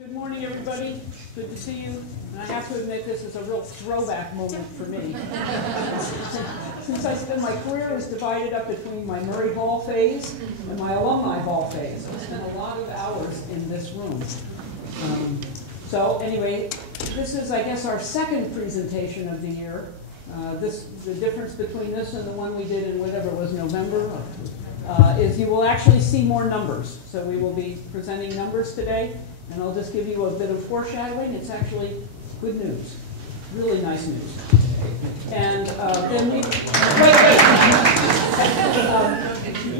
Good morning, everybody. Good to see you. And I have to admit, this is a real throwback moment for me. Since my career is divided up between my Murray Hall phase and my Alumni Hall phase, I spent a lot of hours in this room. So anyway, this is, I guess, our second presentation of the year. The difference between this and the one we did in whatever was November is you will actually see more numbers. So we will be presenting numbers today. And I'll just give you a bit of foreshadowing. It's actually good news, really nice news. And then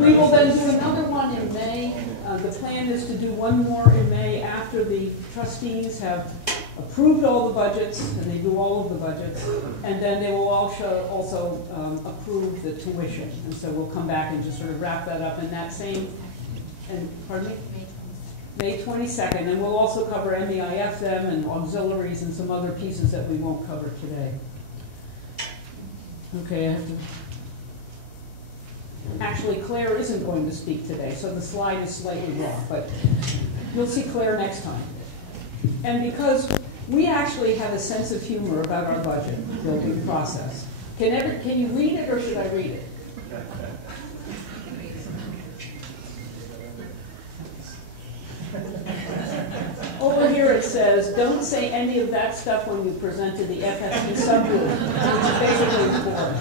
we will then do another one in May. The plan is to do one more in May after the trustees have approved all the budgets, and they do all of the budgets, and then they will also approve the tuition. And so we'll come back and just sort of wrap that up in that same, and pardon me? May 22nd, and we'll also cover MEIFM and auxiliaries and some other pieces that we won't cover today. Okay, I have to... Actually, Claire isn't going to speak today, so the slide is slightly wrong, but you'll see Claire next time. And because we actually have a sense of humor about our budget building process. Can you read it, or should I read it? Over here it says, don't say any of that stuff when you present to the FFP subgroup, which basically is boring.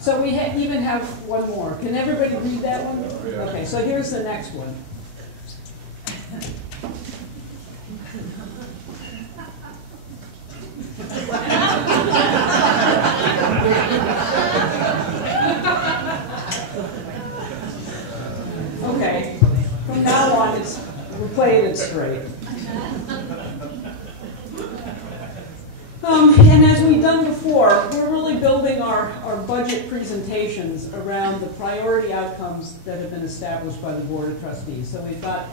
So we even have one more. Can everybody read that one? Okay, so here's the next one. Okay, from now on we're playing it straight. And as we've done before, we're really building our budget presentations around the priority outcomes that have been established by the Board of Trustees. So we've got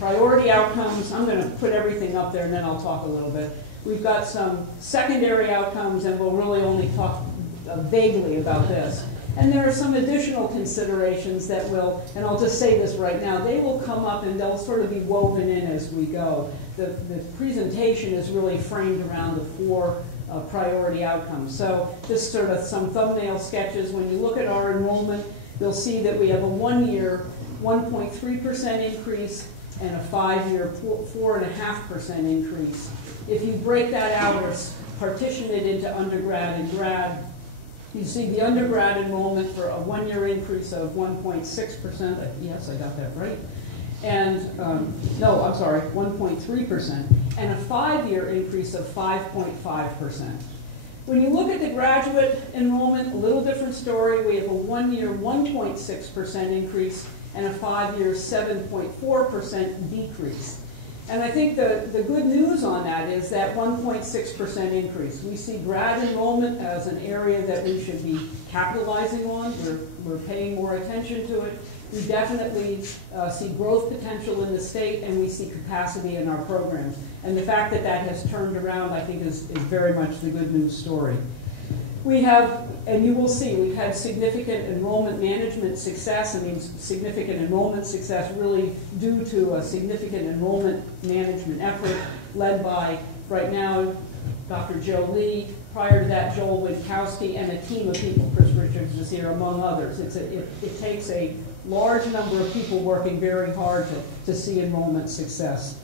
priority outcomes. I'm going to put everything up there and then I'll talk a little bit. We've got some secondary outcomes, and we'll really only talk vaguely about this. And there are some additional considerations that will, and I'll just say this right now, they will come up and they'll sort of be woven in as we go. The presentation is really framed around the four priority outcomes. So just sort of some thumbnail sketches. When you look at our enrollment, you'll see that we have a 1-year 1.3% increase and a 5-year 4.5% increase. If you break that out or partition it into undergrad and grad, you see the undergrad enrollment for a 1-year increase of 1.6%. Yes, I got that right. And, no, I'm sorry, 1.3%. And a 5-year increase of 5.5%. When you look at the graduate enrollment, a little different story. We have a 1-year 1.6% increase and a 5-year 7.4% decrease. And I think the good news on that is that 1.6% increase. We see grad enrollment as an area that we should be capitalizing on. We're paying more attention to it. We definitely see growth potential in the state, and we see capacity in our programs. And the fact that that has turned around, I think, is very much the good news story. We have, and you will see, we've had significant enrollment management success. I mean, significant enrollment success really due to a significant enrollment management effort led by, right now, Dr. Joe Lee, prior to that, Joel Winkowski, and a team of people. Chris Richards is here, among others. It takes a large number of people working very hard to see enrollment success.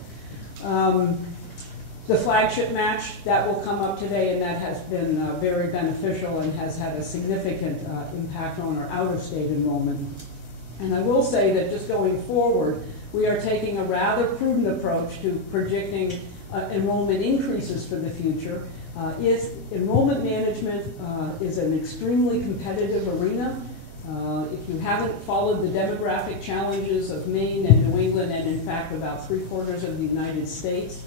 The flagship match, that will come up today, and that has been very beneficial and has had a significant impact on our out-of-state enrollment. And I will say that just going forward, we are taking a rather prudent approach to predicting enrollment increases for the future. Enrollment management is an extremely competitive arena. If you haven't followed the demographic challenges of Maine and New England, and in fact about 3/4 of the United States,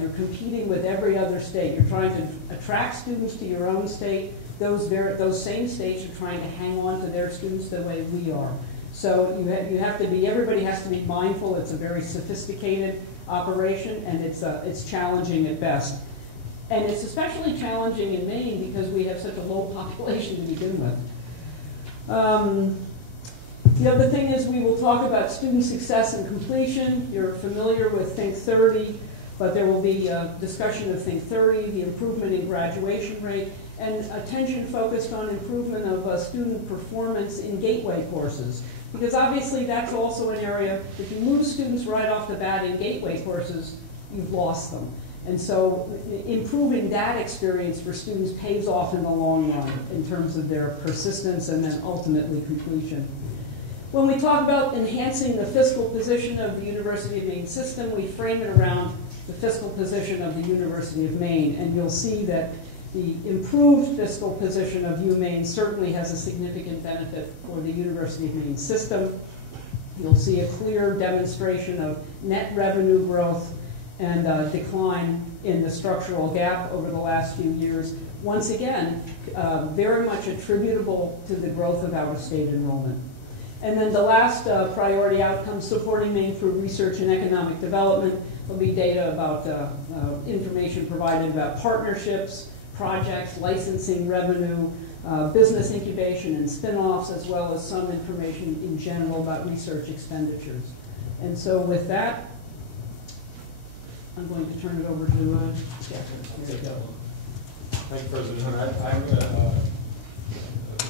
you're competing with every other state. You're trying to attract students to your own state. Those same states are trying to hang on to their students the way we are. So you have to be, everybody has to be mindful. It's a very sophisticated operation, and it's challenging at best. And it's especially challenging in Maine because we have such a low population to begin with. The other thing is we will talk about student success and completion. You're familiar with Think 30, but there will be a discussion of Think 30, the improvement in graduation rate, and attention focused on improvement of student performance in gateway courses. Because obviously that's also an area, if you lose students right off the bat in gateway courses, you've lost them. And so improving that experience for students pays off in the long run in terms of their persistence and then ultimately completion. When we talk about enhancing the fiscal position of the University of Maine system, we frame it around the fiscal position of the University of Maine, and you'll see that the improved fiscal position of UMaine certainly has a significant benefit for the University of Maine system. You'll see a clear demonstration of net revenue growth and a decline in the structural gap over the last few years. Once again, very much attributable to the growth of out-of-state enrollment. And then the last priority outcome, supporting Maine through research and economic development. There'll be data about information provided about partnerships, projects, licensing revenue, business incubation and spin-offs, as well as some information in general about research expenditures. And so with that, I'm going to turn it over to Jeff. There you go. Thank you, President Hunter. I'm going to,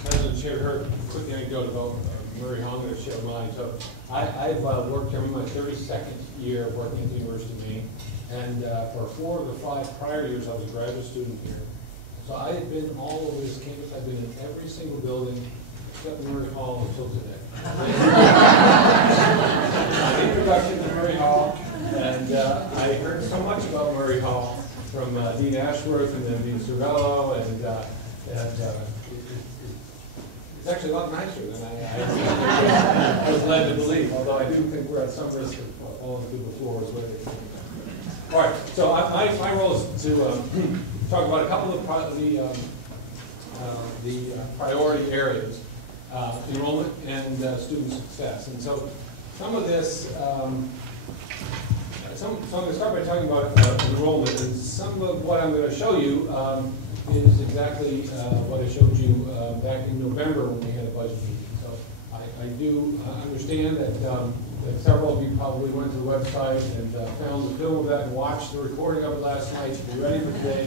President shared her quick anecdote about Murray Hall. I'm going to share mine. So I've worked here in my 32nd year of working at the University of Maine. And for 4 of the 5 prior years, I was a graduate student here. So I have been all over this campus. I've been in every single building except Murray Hall until today. An introduction to Murray Hall, and I heard so much about Murray Hall from Dean Ashworth and then Dean Cervello, and it's actually a lot nicer than I was led to believe, although I do think we're at some risk of falling through the floors later. All right, so my role is to talk about a couple of the priority areas, enrollment and student success. And so some of this, I'm going to start by talking about enrollment, and some of what I'm going to show you is exactly what I showed you back in November when we had a budget meeting. So I do understand that several of you probably went to the website and found the film of that and watched the recording of it last night to be ready for today.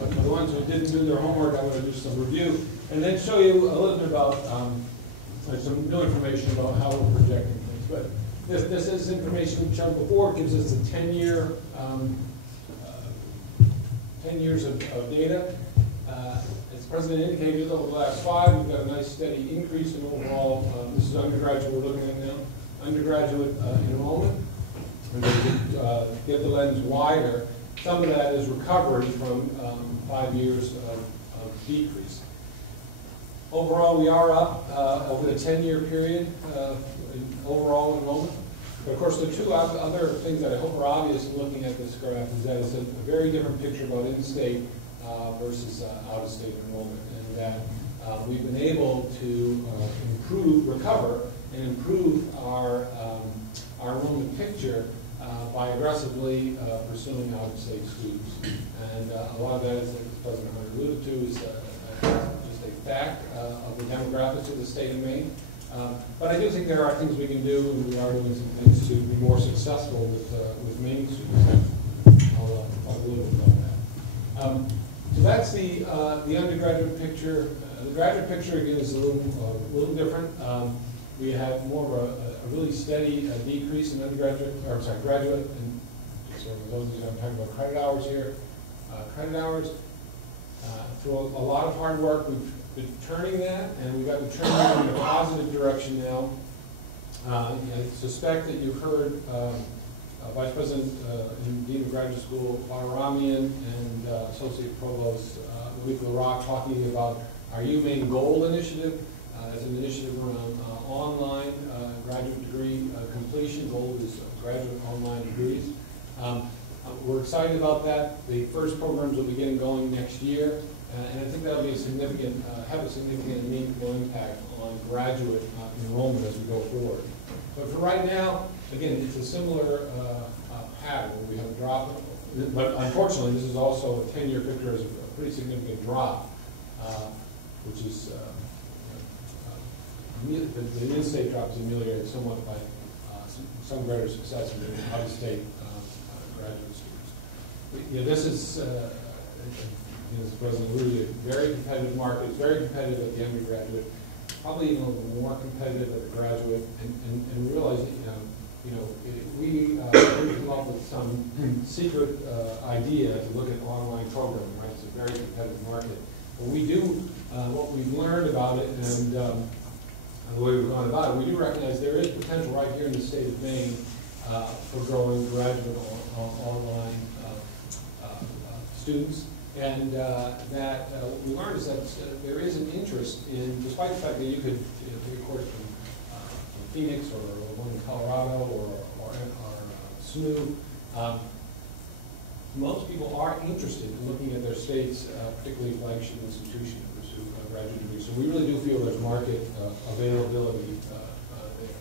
But for the ones who didn't do their homework, I'm going to do some review and then show you a little bit about some new information about how we're projecting things. But this is information we've shown before. It gives us a 10-year, 10 years of data. As the President indicated, over the last 5, we've got a nice steady increase in overall, this is undergraduate we're looking at now, undergraduate enrollment. And to get the lens wider, some of that is recovery from 5 years of decrease. Overall, we are up over the 10-year period in overall enrollment. But of course, the 2 other things that I hope are obvious in looking at this graph is that it's a very different picture about in-state versus out-of-state enrollment, and that we've been able to recover and improve our enrollment picture by aggressively pursuing out-of-state students. And a lot of that, as President Hunter alluded to, is just a fact of the demographics of the state of Maine. But I do think there are things we can do, and we are doing some things to be more successful with Maine students. I'll talk a little bit about that. So that's the undergraduate picture. The graduate picture, again, is a little different. We have more of a really steady decrease in undergraduate, or I'm sorry, graduate, and so for those of you I'm talking about credit hours here. Credit hours, through a lot of hard work, we've been turning that, and we've got to turn that in a positive direction now. I suspect that you've heard Vice President and Dean of Graduate School, Balaramian, and Associate Provost Luke LaRock talking about our UMaine Gold initiative as an initiative around online graduate degree completion. Gold is graduate online degrees. We're excited about that. The first programs will be getting going next year, and I think that'll be a significant, have a significant and meaningful impact on graduate enrollment as we go forward. But for right now, again, it's a similar pattern where we have a drop, but unfortunately, this is also a 10-year picture as a pretty significant drop, which is the in-state drop is ameliorated somewhat by some greater success in out-of-state graduate students. This is, as the President alluded, a very competitive market. It's very competitive at the undergraduate, probably even a little more competitive at the graduate, and realize that, we come up with some secret idea to look at online programming, right? It's a very competitive market. But we do, what we've learned about it and the way we've gone about it, we do recognize there is potential right here in the state of Maine for growing graduate online students. And that what we learned is that there is an interest in, despite the fact that you could take a course from Phoenix or one in Colorado or SMU, most people are interested in looking at their state's, particularly flagship institution to pursue a graduate degree. So we really do feel there's market availability there.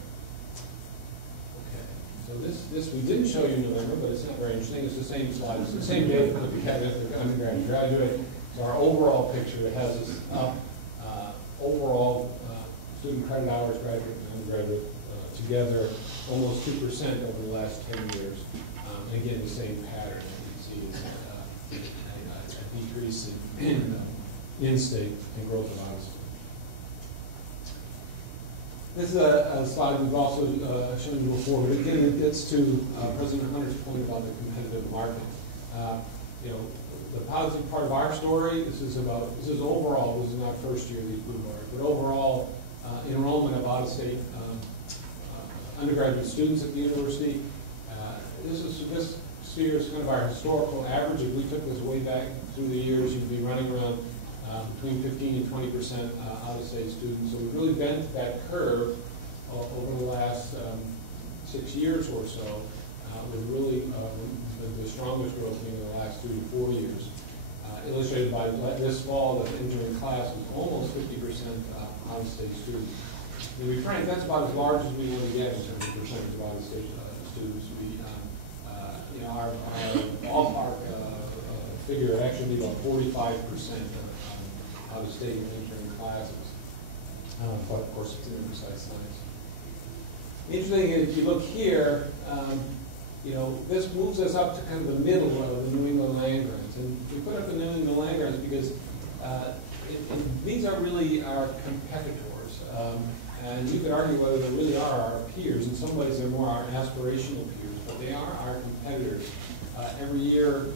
Okay, so this we didn't show you in November, but it's not very interesting. It's the same slide. It's the same data that we had at the undergrad and graduate. So our overall picture has us up. Overall student credit hours, graduate and undergraduate together, almost 2% over the last 10 years. Again, the same pattern that you see is a decrease in in-state and growth of out-of-state. This is a slide we've also shown you before, but again, it gets to President Hunter's point about the competitive market. The positive part of our story, this is overall, this is not first year, these blue bars, but overall enrollment of out-of-state undergraduate students at the university. This sphere is kind of our historical average. If we took this way back through the years, you'd be running around between 15 and 20% out-of-state students. So we've really bent that curve over the last 6 years or so, with really the strongest growth being in the last 2 to 4 years. Illustrated by this fall, the entering class was almost 50% out-of-state students. To be frank, that's about as large as we want to get in terms of percentage of out-of-state students. Our ballpark figure actually be about 45% out-of-state entering classes. But of course, it's an imprecise science. Interesting, if you look here, this moves us up to kind of the middle of the New England land grants. And we put up the New England land grants because these are really our competitors. And you could argue whether they really are our peers. In some ways, they're more our aspirational peers, but they are our competitors. Every year,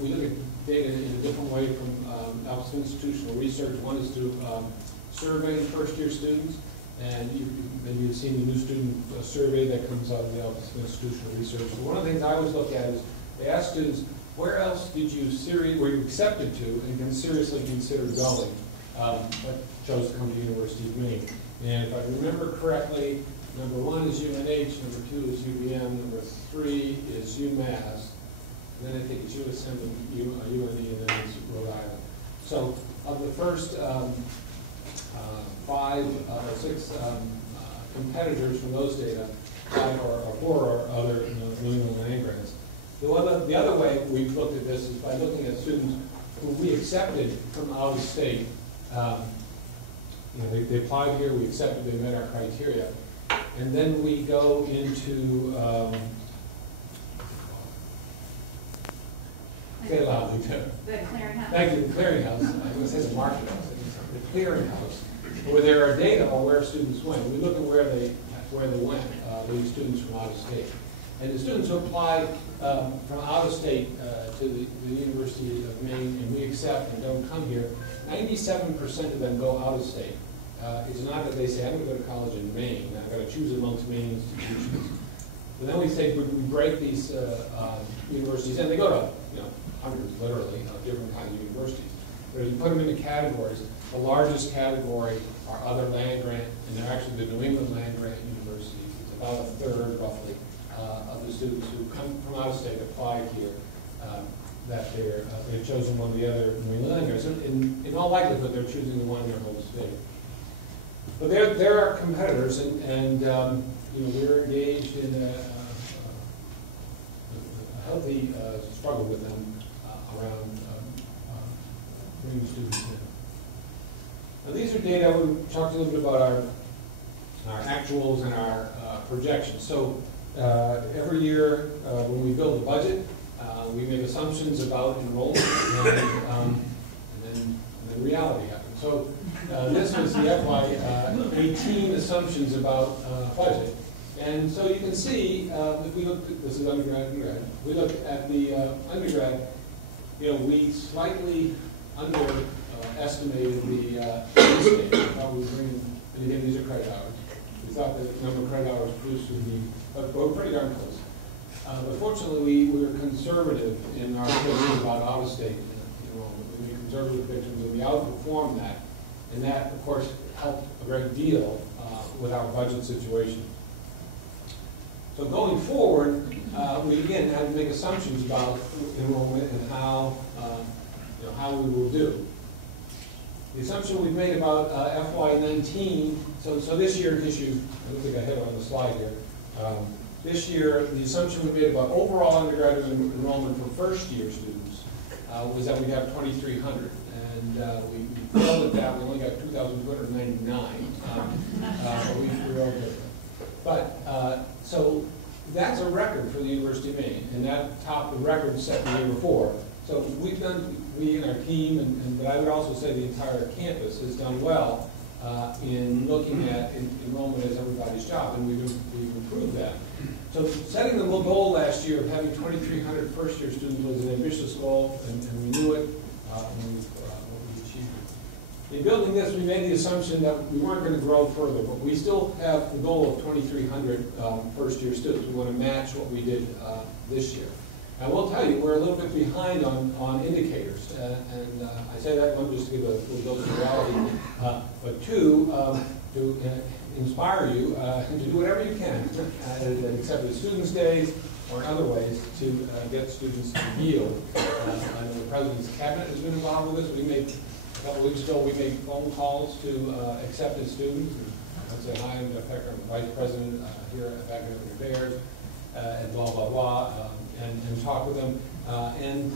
we look at data in a different way from Office of Institutional Research. One is through surveying first-year students, and maybe you've seen the new student survey that comes out of the Office of Institutional Research. But one of the things I always look at is they ask students, where else were you accepted to and can seriously consider going, but chose to come to the University of Maine? And if I remember correctly, number 1 is UNH, number 2 is UVM, number 3 is UMass, and then I think it's USM and UNE, and then it's Rhode Island. So of the first 5 or 6 competitors from those data, 5 or 4 are other New England land grants. The other way we've looked at this is by looking at students who we accepted from out of state. They applied here, we accepted, they met our criteria. And then we go into, say it loudly, too. The clearinghouse. Thank you, the clearinghouse. I was going to say the market house. The clearinghouse, where there are data on where students went. We look at where they went, these students from out of state. And the students who applied from out of state to the University of Maine, and we accept and don't come here, 97% of them go out of state. It's not that they say, I'm going to go to college in Maine, I've got to choose amongst Maine institutions. But then we say, we break these universities, and they go to hundreds, literally, of different kinds of universities. But if you put them into categories, the largest category are other land grant, and they're actually the New England land grant universities. It's about a third, roughly, of the students who come from out of state apply here, that they've chosen one of the other New England land grants. In all likelihood, they're choosing the one in their home state. But they're our competitors, and we're engaged in a healthy struggle with them around bringing students in. Now these are data, we talked a little bit about our our actuals and our projections. So every year when we build a budget, we make assumptions about enrollment, and then reality happens. So this was the FY18 assumptions about budget. And so you can see, if we look at, this is undergrad and grad, we look at the undergrad, we slightly underestimated the how we bring in, and again, these are credit hours. We thought the number of credit hours produced would be, but we're pretty darn close. But fortunately, we were conservative in our predictions about out-of-state enrollment. We made conservative predictions, and we outperformed that. And that, of course, helped a great deal with our budget situation. So going forward, we again had to make assumptions about enrollment and how we will do. The assumption we've made about FY19, so this year, I don't think I have it on the slide here. This year, the assumption we made about overall undergraduate enrollment for first-year students was that we'd have 2,300, and we failed at that. We only got 2,299, but we were okay. But so that's a record for the University of Maine, and that topped the record set the year before. So we've done, we and our team, but I would also say the entire campus has done well in looking at enrollment as everybody's job, and we've improved that. So setting the goal last year of having 2,300 first-year students was an ambitious goal, and we knew it, and we achieved it. In building this, we made the assumption that we weren't going to grow further, but we still have the goal of 2,300 first-year students. We want to match what we did this year. I will tell you, we're a little bit behind on indicators, and I say that one just to give a little dose of reality, but two, to inspire you and to do whatever you can, except at students' days or in other ways, to get students to yield. I know the President's Cabinet has been involved with this. We made, a couple weeks ago, we made phone calls to accepted students. I'd say hi, I'm the Vice President here at Academic Affairs, and blah, blah, blah. And talk with them, and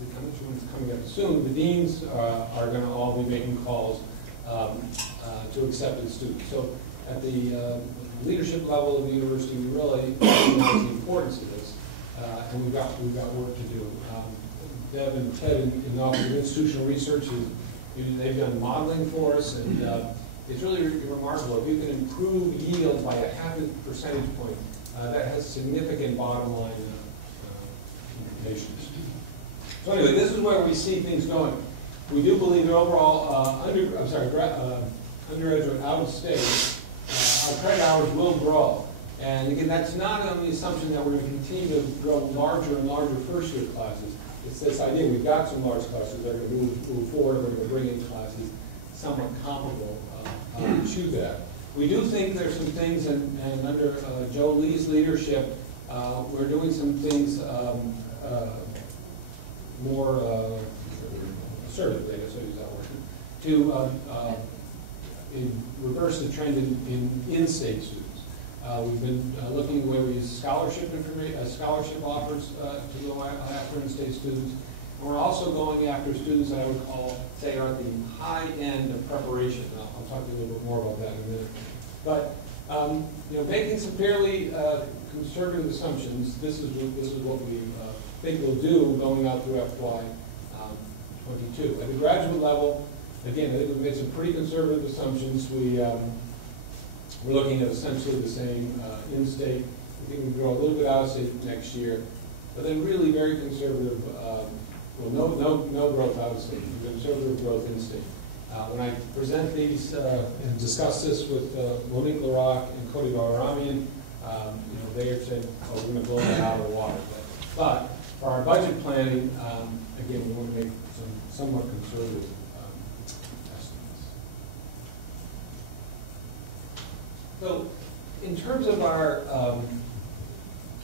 the convention is coming up soon. The deans are going to all be making calls to accepted students. So at the leadership level of the university, we really recognize the importance of this, and we've got work to do. Deb and Ted in the Office of Institutional Research, they've done modeling for us, and it's really remarkable. If you can improve yield by a half a percentage point, that has significant bottom line implications. So anyway, this is where we see things going. We do believe that overall undergraduate out of state, our credit hours will grow. And again, that's not on the assumption that we're going to continue to grow larger and larger first-year classes. It's this idea we've got some large classes that are going to move forward, we're going to bring in classes somewhat comparable to that. We do think there's some things, and under Joe Lee's leadership, we're doing some things more assertive, I guess I use that word, to reverse the trend in in-state students. We've been looking at the way we use scholarship offers to go after in-state students. And we're also going after students that I would say are at the high end of preparation. I'll talk to you a little bit more about that in a minute. But making some fairly conservative assumptions. This is what we think we'll do going out through FY22. At the graduate level, again, I think we've made some pretty conservative assumptions. We're looking at essentially the same in-state. We think we can grow a little bit out-of-state next year, but then really very conservative. No growth out-of-state. Conservative growth in-state. When I present these and discuss this with Monique Larac and Cody Baramian, they have said, we're going to blow that out of the water. But for our budget planning, again, we want to make some somewhat conservative estimates. So, in terms of our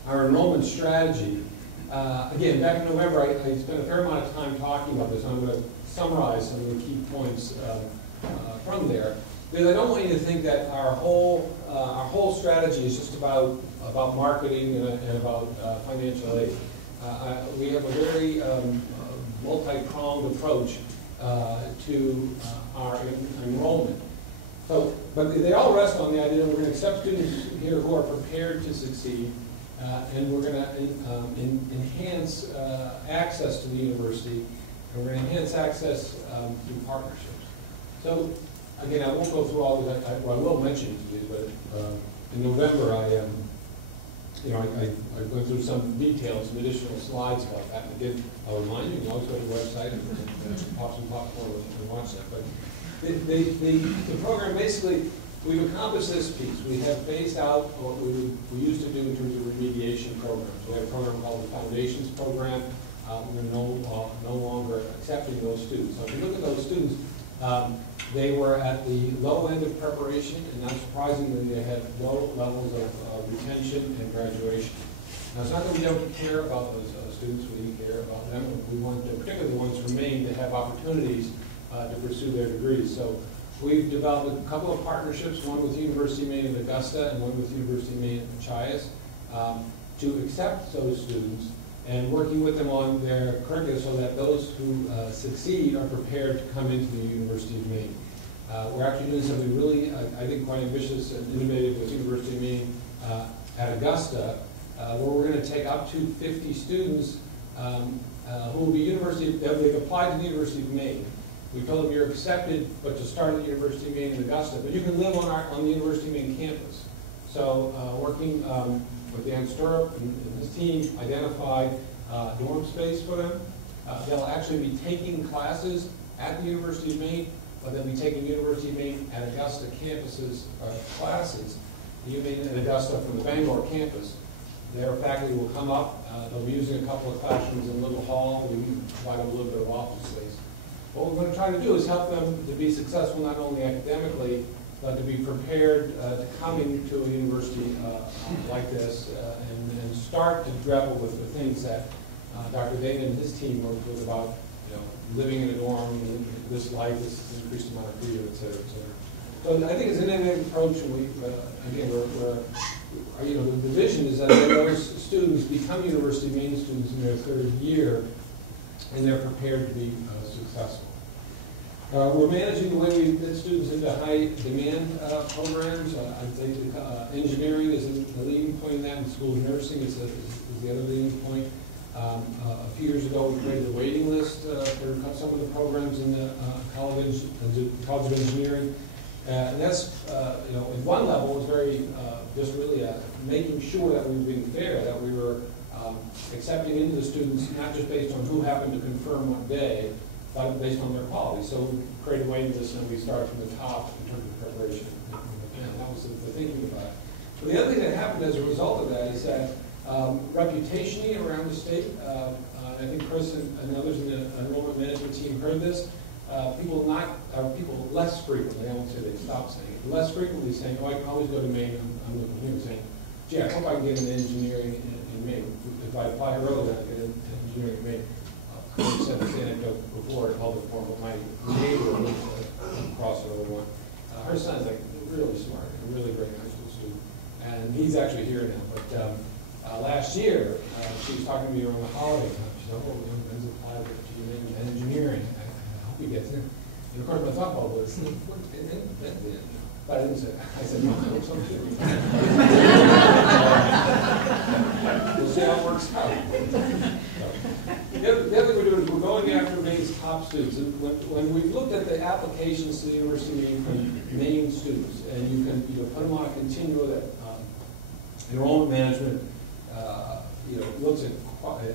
enrollment strategy, again, back in November, I spent a fair amount of time talking about this. I'm going to summarize some of the key points from there, because I don't want you to think that our whole strategy is just about marketing and about financial aid. We have a very multi-pronged approach to our enrollment. So, but they all rest on the idea that we're going to accept students here who are prepared to succeed, and we're going to enhance access to the university, and we're going to enhance access through partnerships. So, again, I won't go through all of that. Well, I will mention to you, but in November, I went through some details, some additional slides about that. And again, I'll remind you, you can always go to the website and pop some popcorn and watch that. But the program, basically, we've accomplished this piece. We have phased out what we used to do in terms of remediation programs. We have a program called the Foundations Program. We're no longer accepting those students. So if you look at those students, they were at the low end of preparation, and not surprisingly, they had low levels of retention and graduation. Now, it's not that we don't care about those students. We care about them. We want, particularly the ones from Maine, to have opportunities to pursue their degrees. So we've developed a couple of partnerships, one with University of Maine in Augusta and one with University of Maine in Chias, to accept those students and working with them on their curricula so that those who succeed are prepared to come into the University of Maine. We're actually doing something really, I think, quite ambitious and innovative with University of Maine at Augusta, where we're going to take up to 50 students who will be they've applied to the University of Maine. We told them you're accepted, but to start at the University of Maine in Augusta, but you can live on the University of Maine campus. So working with Dan Sturrup and his team identified dorm space for them. They'll actually be taking classes at the University of Maine, but they'll be taking University of Maine at Augusta campuses classes. You mean at Augusta from the Bangor campus. Their faculty will come up. They'll be using a couple of classrooms in a little hall. We provide them a little bit of office space. What we're going to try to do is help them to be successful not only academically, but to be prepared to come into a university like this and start to grapple with the things that Dr. Dana and his team worked with about, living in a dorm, this life, this increased amount of freedom, et cetera, et cetera. So I think it's an innovative approach, and the vision is that those students become University of Maine students in their third year, and they're prepared to be successful. We're managing the way we get students into high demand programs. I'd say engineering is the leading point in that, and school of nursing is the other leading point. A few years ago, we created a waiting list for some of the programs in the College of Engineering. And that's, at one level, was very just really making sure that we were being fair, that we were accepting into the students, not just based on who happened to confirm what day, but based on their quality. So we created a waiting list, and we started from the top in terms of preparation. And that was the thinking about it. But the other thing that happened as a result of that is that reputationally around the state, I think Chris and others in the enrollment management team heard this, people less frequently, I won't say they stopped saying it, less frequently saying, oh, I can always go to Maine, I'm looking here, saying, gee, I hope I can get into engineering in Maine. If I apply early, I can get into engineering in Maine. I've said this anecdote before in public forum, but my neighbor lives across the road one. Her son's like really smart, a really great high school student, and he's actually here now. But last year, she was talking to me around the holiday time. She said, "Oh, Ben's applied to engineering. I hope he gets in." And of course, my thought bubble was, Ben's in. But I didn't say. I said, "No, I hope so too." We'll see how it works out. The other thing we're doing is we're going after Maine's top students. And when we've looked at the applications to the University of Maine from Maine students, and you can put them on a continuum that enrollment management looks at,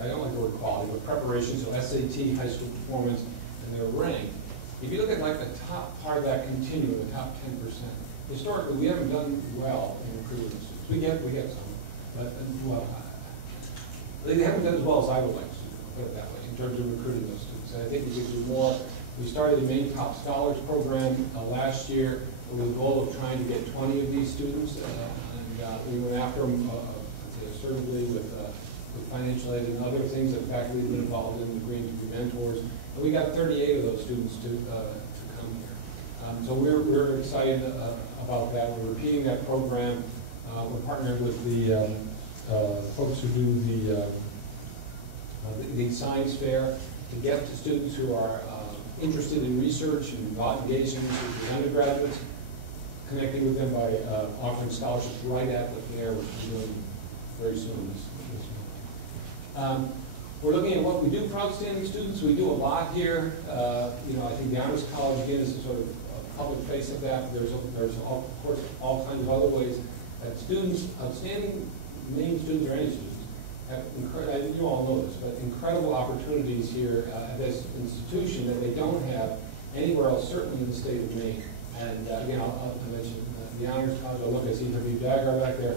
I don't like the word quality, but preparation, so SAT, high school performance, and their rank. If you look at like the top part of that continuum, the top 10%, historically we haven't done well in recruiting students. We get some, but they haven't done as well as I would like to, put it that way, in terms of recruiting those students. And I think it gives you more. We started the Maine Top Scholars Program last year with the goal of trying to get 20 of these students, and we went after them assertively with financial aid and other things that faculty have been involved in, agreeing to be mentors. And we got 38 of those students to come here. So we're excited about that. We're repeating that program. We're partnering with the folks who do the science fair to get to students who are interested in research and engaged in research as undergraduates. connecting with them by offering scholarships right at the fair, which is doing very soon this month. We're looking at what we do for outstanding students. We do a lot here. I think the Honors College, again, is a sort of a public face of that. There's of course, all kinds of other ways that students, outstanding Maine students or any students, have you all know this, but incredible opportunities here at this institution that they don't have anywhere else, certainly in the state of Maine. And again, I'll mention the Honors College. I'll look at C.W. Dagger back there.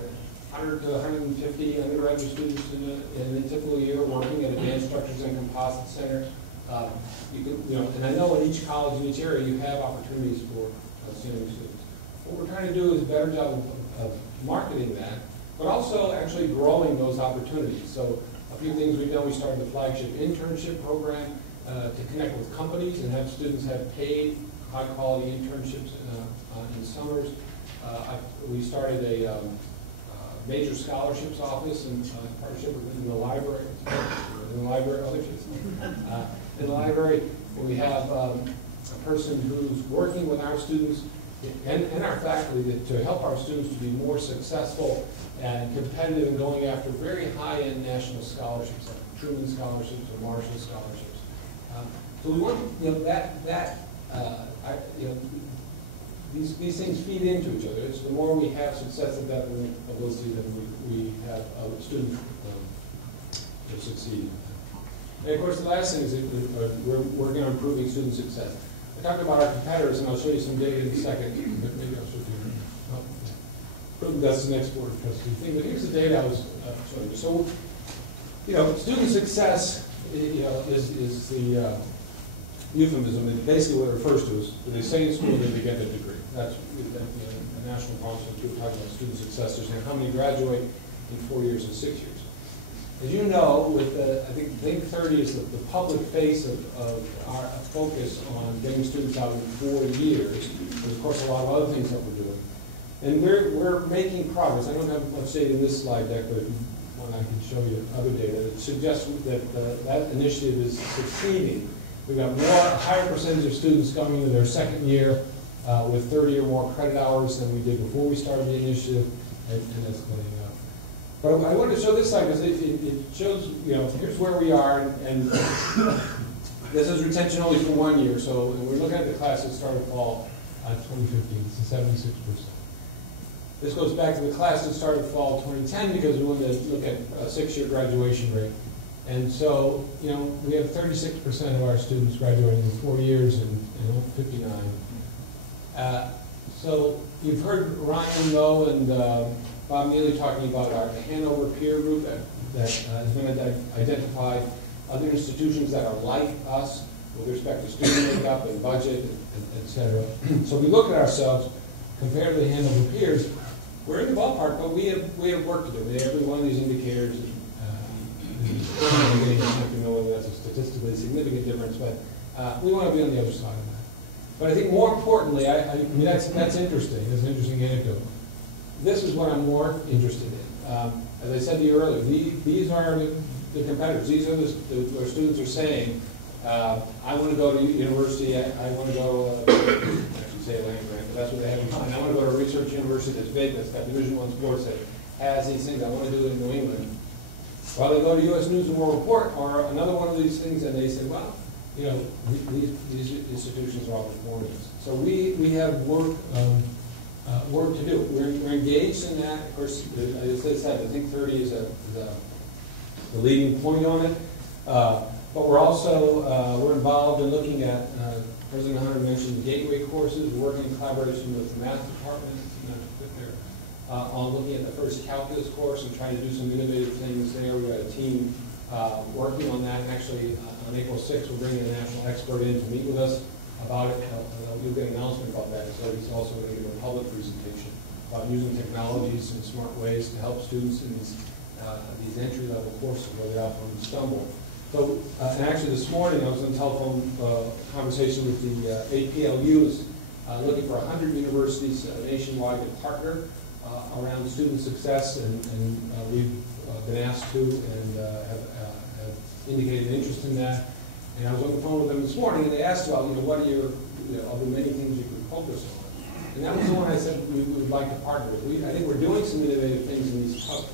100 to 150 undergraduate students in a typical year working at Advanced Structures and Composite Center. And I know in each college, in each area, you have opportunities for outstanding students. What we're trying to do is a better job of marketing that, but also actually growing those opportunities. So a few things we've done: we started the flagship internship program to connect with companies and have students have paid high-quality internships in summers. We started a major scholarships office in partnership in the library. In the library, we have a person who's working with our students and our faculty to help our students to be more successful and competitive in going after very high-end national scholarships, like Truman scholarships or Marshall scholarships. So we want these things feed into each other. It's the more we have success at that ability, then we have students to succeed. And of course, the last thing is that we're working on improving student success. I talked about our competitors, and I'll show you some data in a second. Maybe I'll show you. That's the next board of trustee thing. But here's the data I was showing you. So, student success, is the euphemism. And basically, what it refers to is they stay in school and then they get a degree. That's the national policy. We're talking about student success. They're saying how many graduate in 4 years and 6 years. As you know, with I think 30 is the public face of our focus on getting students out in 4 years. There's of course a lot of other things that we're doing, and we're making progress. I don't have much data in this slide deck, but one I can show you other data that suggests that that initiative is succeeding. We've got a higher percentage of students coming into their second year with 30 or more credit hours than we did before we started the initiative, and that's going up. But I wanted to show this slide because it shows, here's where we are, and this is retention only for 1 year. So we're looking at the class that started fall 2015. It's 76%. This goes back to the class that started fall 2010 because we wanted to look at a 6-year graduation rate. And so, we have 36% of our students graduating in 4 years and 59. So you've heard Ryan Lowe and Bob Neely talking about our Hanover peer group that is going to identify other institutions that are like us with respect to student makeup and budget, et cetera. So we look at ourselves compared to the Hanover peers. We're in the ballpark, but we have work to do. Every one of these indicators. You know whether that's a statistically significant difference, but we want to be on the other side of that. But I think more importantly, I mean that's interesting. That's an interesting anecdote. This is what I'm more interested in. As I said to you earlier, these are the competitors. These are where students are saying, I want to go to university. I want to go. I should say land grant, but that's what they have in mind. I want to go to a research university that's big, that's got Division I sports, that has these things. I want to do it in New England. Well, they go to U.S. News and World Report or another one of these things, and they say, well, these institutions are all performing. So we have work to do. We're engaged in that. Of course, as I said, I think 30 is the leading point on it. But we're also we're involved in looking at President Hunter mentioned gateway courses. We're working in collaboration with the math department. On looking at the first calculus course and trying to do some innovative things there. We've got a team working on that. And actually, on April 6th, we're bringing a national expert in to meet with us about it. You'll get an announcement about that. So he's also going to give a public presentation about using technologies in smart ways to help students in these entry-level courses where they often stumble. So, and actually this morning, I was on a telephone conversation with the APLUs looking for 100 universities nationwide to partner around student success, and we've been asked to and have indicated interest in that. And I was on the phone with them this morning, and they asked about, what are your, of the many things you could focus on. And that was the one I said we would like to partner with. I think we're doing some innovative things in these tough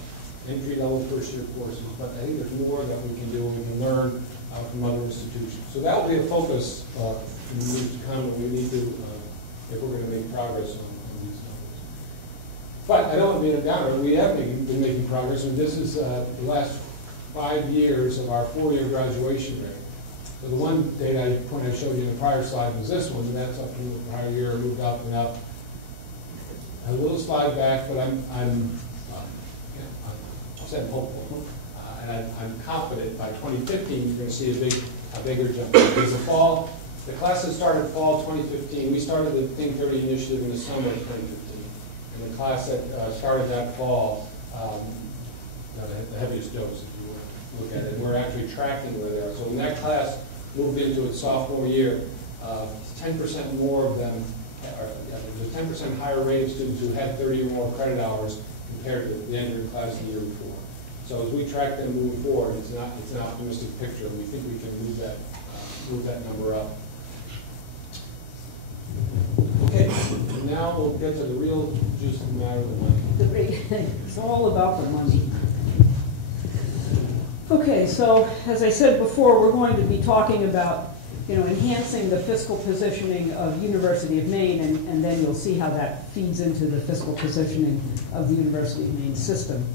entry-level first-year courses, but I think there's more that we can do and we can learn from other institutions. So that will be a focus in the years to come, and we need to, if we're going to make progress on these numbers. But I don't want to be a downer. We have been making progress, and this is the last 5 years of our 4-year graduation rate. So the one data point I showed you in the prior slide was this one, and that's up from the prior year, moved up and up. A little slide back, but I'm hopeful, and I'm confident by 2015 you're going to see a bigger jump. Because the class that started fall 2015, we started the Think 30 initiative in the summer of 2015, and the class that started that fall, the heaviest dose, if you look at it, and we're actually tracking where they are. So when that class moved into its sophomore year, 10% more of them, there's a 10% higher rate of students who had 30 or more credit hours compared to the end of the class the year before. So as we track them moving forward, it's an optimistic picture. We think we can move that number up. Okay, and now we'll get to the real juice of the matter, the money. It's all about the money. Okay, so as I said before, we're going to be talking about enhancing the fiscal positioning of University of Maine, and then you'll see how that feeds into the fiscal positioning of the University of Maine system.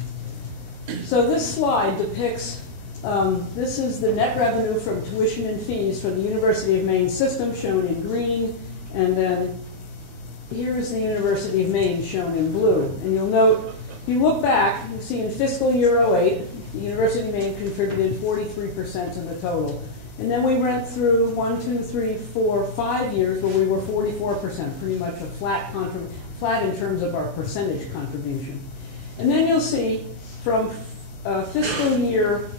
So this slide depicts, this is the net revenue from tuition and fees for the University of Maine system, shown in green, and then here's the University of Maine, shown in blue. And you'll note, if you look back, you see in fiscal year 08, the University of Maine contributed 43% of the total. And then we went through 1, 2, 3, 4, 5 years where we were 44%, pretty much a flat in terms of our percentage contribution. And then you'll see from fiscal year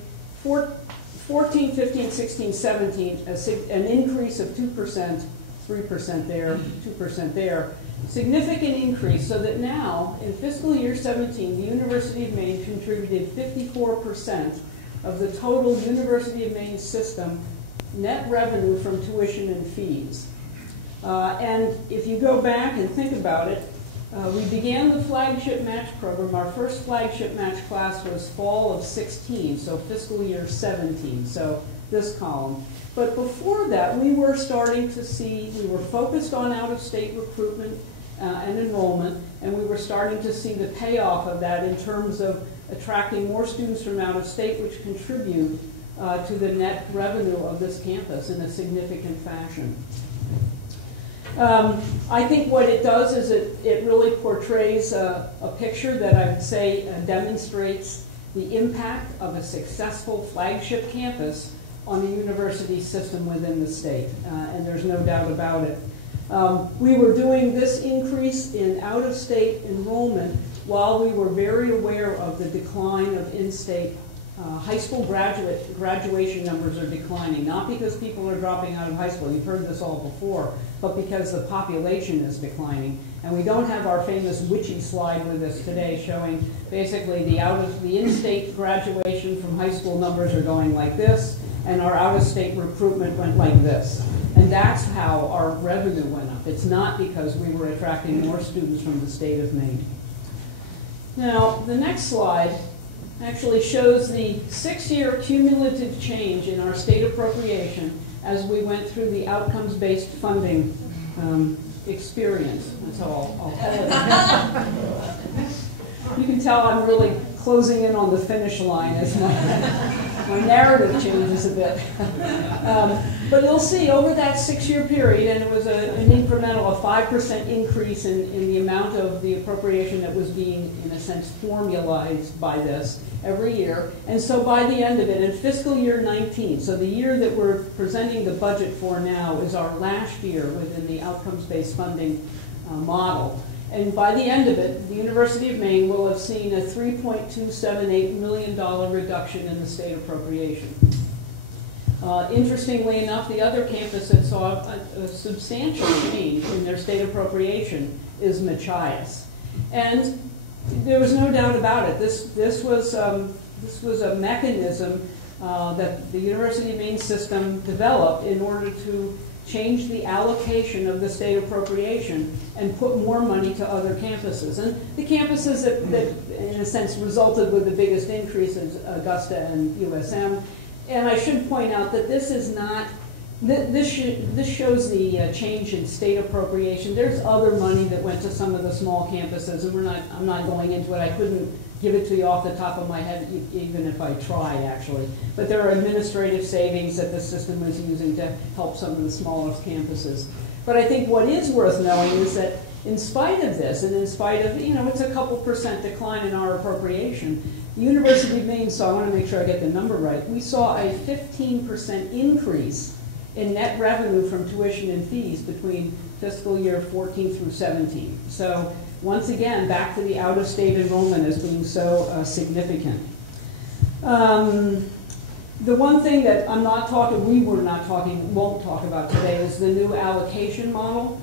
14, 15, 16, 17, an increase of 2%, 3% there, 2% there, significant increase, so that now, in fiscal year 17, the University of Maine contributed 54% of the total University of Maine system net revenue from tuition and fees. And if you go back and think about it, we began the flagship match program. Our first flagship match class was fall of 16, so fiscal year 17, so this column. But before that, we were starting to see, we were focused on out-of-state recruitment and enrollment, and we were starting to see the payoff of that in terms of attracting more students from out of state, which contribute to the net revenue of this campus in a significant fashion. I think what it does is it really portrays a picture that I would say demonstrates the impact of a successful flagship campus on the university system within the state, and there's no doubt about it. We were doing this increase in out-of-state enrollment while we were very aware of the decline of in-state high school graduation numbers are declining, not because people are dropping out of high school, you've heard this all before, but because the population is declining. And we don't have our famous witchy slide with us today showing basically the in-state graduation from high school numbers are going like this, and our out-of-state recruitment went like this. And that's how our revenue went up. It's not because we were attracting more students from the state of Maine. Now, the next slide actually shows the 6-year cumulative change in our state appropriation as we went through the outcomes-based funding experience. That's how I'll call it. You can tell I'm really closing in on the finish line as my narrative changes a bit. But you'll see over that 6-year period, and it was an incremental, a 5% increase in the amount of the appropriation that was being, in a sense, formalized by this every year. And so by the end of it, in fiscal year 19, so the year that we're presenting the budget for now is our last year within the outcomes-based funding model. And by the end of it, the University of Maine will have seen a $3.278 million reduction in the state appropriation. Interestingly enough, the other campus that saw a substantial change in their state appropriation is Machias. And there was no doubt about it. This was a mechanism that the University of Maine system developed in order to change the allocation of the state appropriation and put more money to other campuses. And the campuses that in a sense, resulted with the biggest increases, Augusta and USM. And I should point out that this is not, this shows the change in state appropriation. There's other money that went to some of the small campuses, and I'm not going into it. I couldn't give it to you off the top of my head, even if I tried, actually. But there are administrative savings that the system was using to help some of the smaller campuses. But I think what is worth knowing is that in spite of this, and in spite of, it's a couple % decline in our appropriation, the University of Maine saw, I want to make sure I get the number right, we saw a 15% increase in net revenue from tuition and fees between fiscal year 14 through 17. So once again, back to the out-of-state enrollment as being so significant. The one thing that won't talk about today is the new allocation model.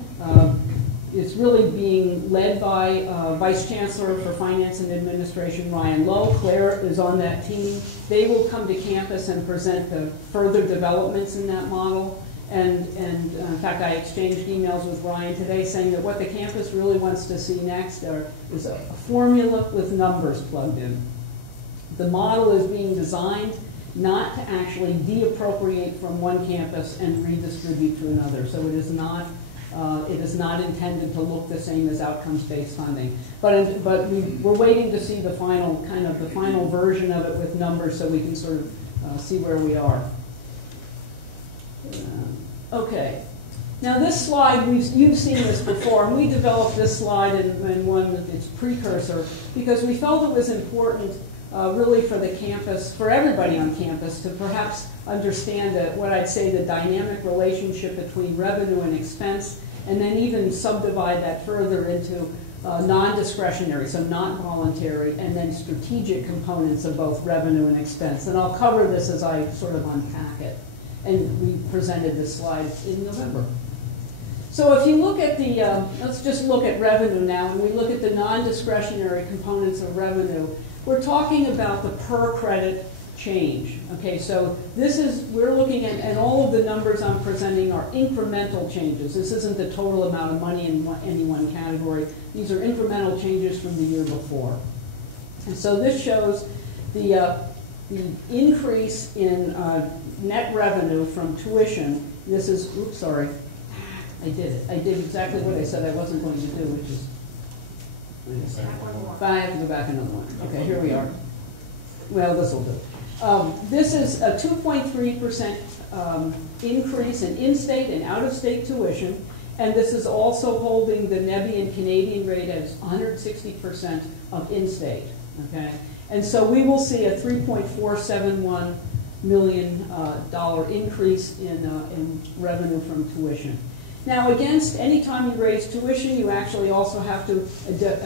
It's really being led by Vice Chancellor for Finance and Administration, Ryan Lowe. Claire is on that team. They will come to campus and present the further developments in that model. And in fact, I exchanged emails with Ryan today saying that what the campus really wants to see next is a formula with numbers plugged in. The model is being designed not to actually de-appropriate from one campus and redistribute to another. So it is not intended to look the same as outcomes-based funding. But we're waiting to see the final version of it with numbers so we can sort of see where we are. Okay. Now this slide, you've seen this before, and we developed this slide in one of its precursor because we felt it was important really for the campus, for everybody on campus, to perhaps understand what I'd say the dynamic relationship between revenue and expense, and then even subdivide that further into non-discretionary, so not voluntary, and then strategic components of both revenue and expense. And I'll cover this as I sort of unpack it. And we presented this slide in November. So if you look at let's just look at revenue now, and we look at the non-discretionary components of revenue, we're talking about the per credit change. Okay, so we're looking at, and all of the numbers I'm presenting are incremental changes. This isn't the total amount of money in any one category. These are incremental changes from the year before. And so this shows the increase in net revenue from tuition. This is, oops, sorry. I did it. I did exactly what I said I wasn't going to do, which is, but I have to go back another one. Okay, here we are. Well, this will do. This is a 2.3% increase in in-state and out-of-state tuition, and this is also holding the Nebian Canadian rate as 160% of in-state. Okay, and so we will see a $3.471 million increase in revenue from tuition. Now, any time you raise tuition, you actually also have to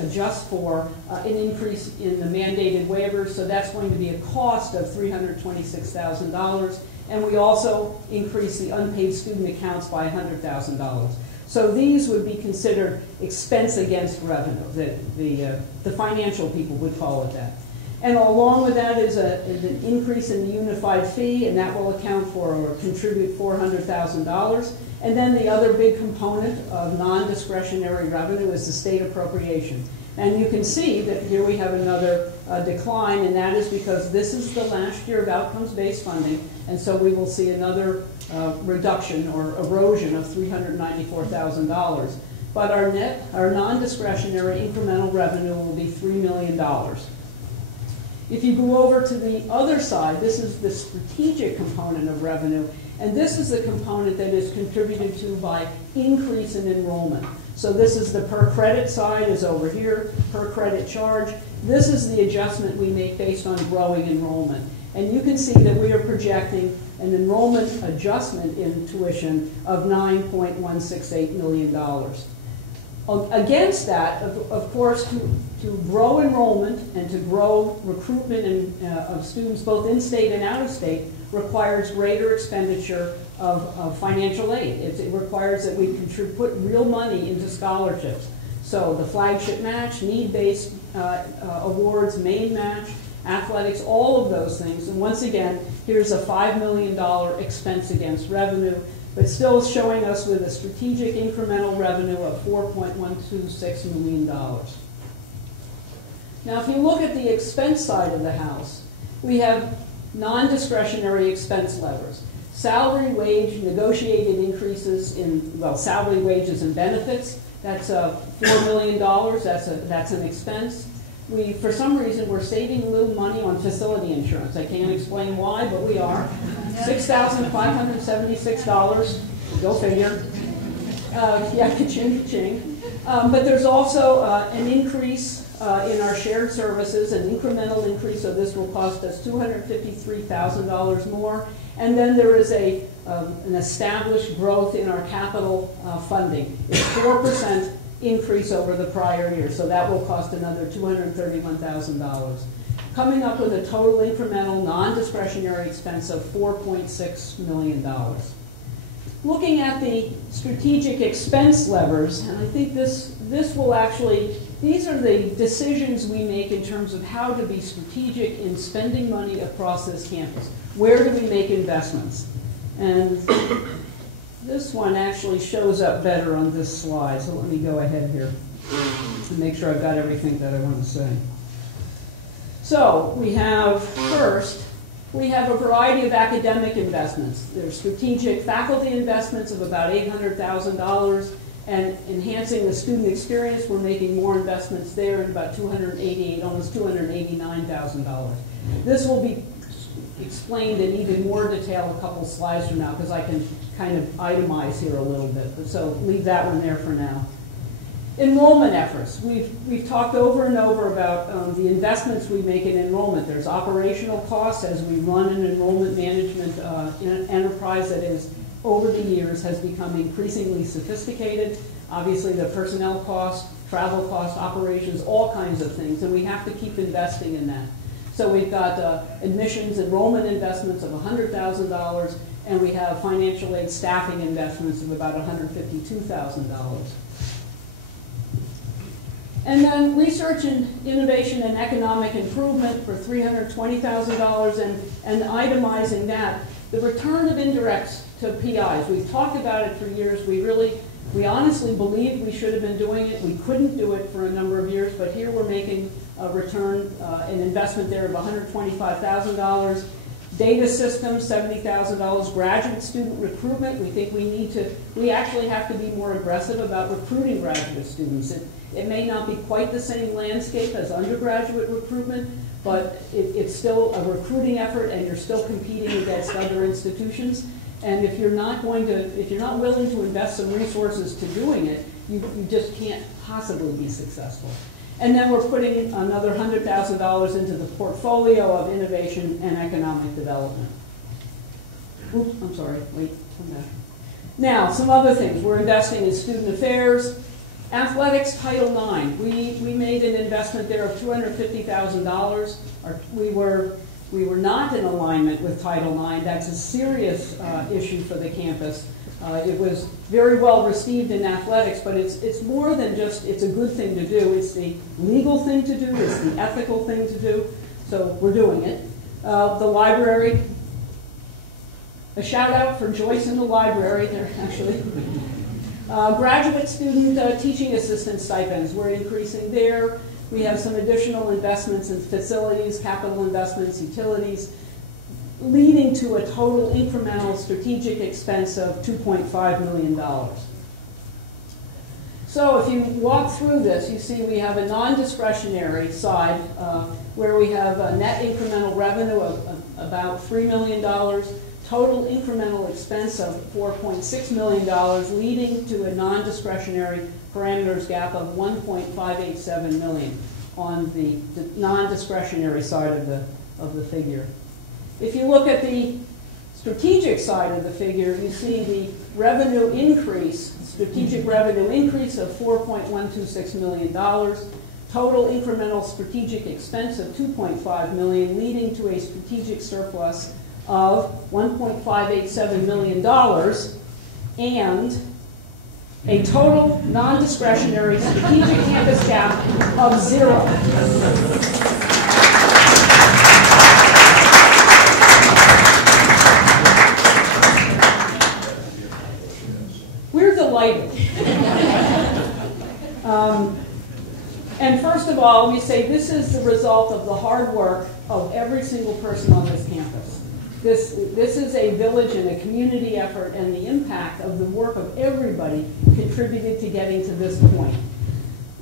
adjust for an increase in the mandated waivers, so that's going to be a cost of $326,000, and we also increase the unpaid student accounts by $100,000. So these would be considered expense against revenue. The financial people would call it that. And along with that is an increase in the unified fee, and that will account for or contribute $400,000. And then the other big component of non-discretionary revenue is the state appropriation. And you can see that here we have another decline, and that is because this is the last year of outcomes-based funding, and so we will see another reduction or erosion of $394,000. But our non-discretionary incremental revenue will be $3 million. If you go over to the other side, this is the strategic component of revenue, and this is the component that is contributed to by increase in enrollment. So this is the per credit side is over here, per credit charge. This is the adjustment we make based on growing enrollment. And you can see that we are projecting an enrollment adjustment in tuition of $9.168 million. Against that, of course, to grow enrollment and to grow recruitment of students both in-state and out-of-state requires greater expenditure of financial aid. It requires that we put real money into scholarships. So the flagship match, need-based awards, Maine match, athletics, all of those things. And once again, here's a $5 million expense against revenue. but still showing us with a strategic incremental revenue of $4.126 million. Now, if you look at the expense side of the house, we have non-discretionary expense levers. Salary, wage, negotiated increases in, well, salary, wages, and benefits. That's $4 million. That's an expense. For some reason, we're saving a little money on facility insurance. I can't explain why, but we are. $6,576. Go figure. Yeah, ka-ching. But there's also an increase in our shared services, an incremental increase, so this will cost us $253,000 more. And then there is an established growth in our capital funding. It's 4% increase over the prior year, so that will cost another $231,000. Coming up with a total incremental non-discretionary expense of $4.6 million. Looking at the strategic expense levers, and I think this will actually, these are the decisions we make in terms of how to be strategic in spending money across this campus. Where do we make investments? And this one actually shows up better on this slide, so let me go ahead here and make sure I've got everything that I want to say. So we have, first, we have a variety of academic investments. There's strategic faculty investments of about $800,000, and enhancing the student experience, we're making more investments there at about almost $289,000. This will be explained in even more detail a couple slides from now, because I can kind of itemize here a little bit. But so leave that one there for now. Enrollment efforts. We've talked over and over about the investments we make in enrollment. There's operational costs as we run an enrollment management enterprise that is, over the years, has become increasingly sophisticated. Obviously, the personnel costs, travel costs, operations, all kinds of things, and we have to keep investing in that. So we've got admissions enrollment investments of $100,000, and we have financial aid staffing investments of about $152,000. And then research and innovation and economic improvement for $320,000, and itemizing that, the return of indirects to PIs. We've talked about it for years. We honestly believed we should have been doing it. We couldn't do it for a number of years, but here we're making a return, an investment there of $125,000. Data systems, $70,000. Graduate student recruitment, we think we actually have to be more aggressive about recruiting graduate students. It may not be quite the same landscape as undergraduate recruitment, but it's still a recruiting effort, and you're still competing against other institutions. And if you're not willing to invest some resources to doing it, you just can't possibly be successful. And then we're putting another $100,000 into the portfolio of innovation and economic development. Oops, I'm sorry, wait, come back. Now, some other things. We're investing in student affairs. Athletics, Title IX. We made an investment there of $250,000. We were not in alignment with Title IX. That's a serious issue for the campus. It was very well received in athletics, but it's more than just, it's a good thing to do. It's the legal thing to do. It's the ethical thing to do. So we're doing it. The library, a shout out for Joyce in the library there, actually. Graduate student teaching assistant stipends, we're increasing there. We have some additional investments in facilities, capital investments, utilities, leading to a total incremental strategic expense of $2.5 million. So if you walk through this, you see we have a non-discretionary side where we have a net incremental revenue of about $3 million, total incremental expense of $4.6 million, leading to a non-discretionary parameters gap of $1.587 million on the non-discretionary side of the figure. If you look at the strategic side of the figure, you see the revenue increase, strategic revenue increase of $4.126 million, total incremental strategic expense of $2.5 million, leading to a strategic surplus of $1.587 million, and a total non-discretionary strategic campus gap of 0. of all, we say this is the result of the hard work of every single person on this campus. This is a village and a community effort, and the impact of the work of everybody contributed to getting to this point.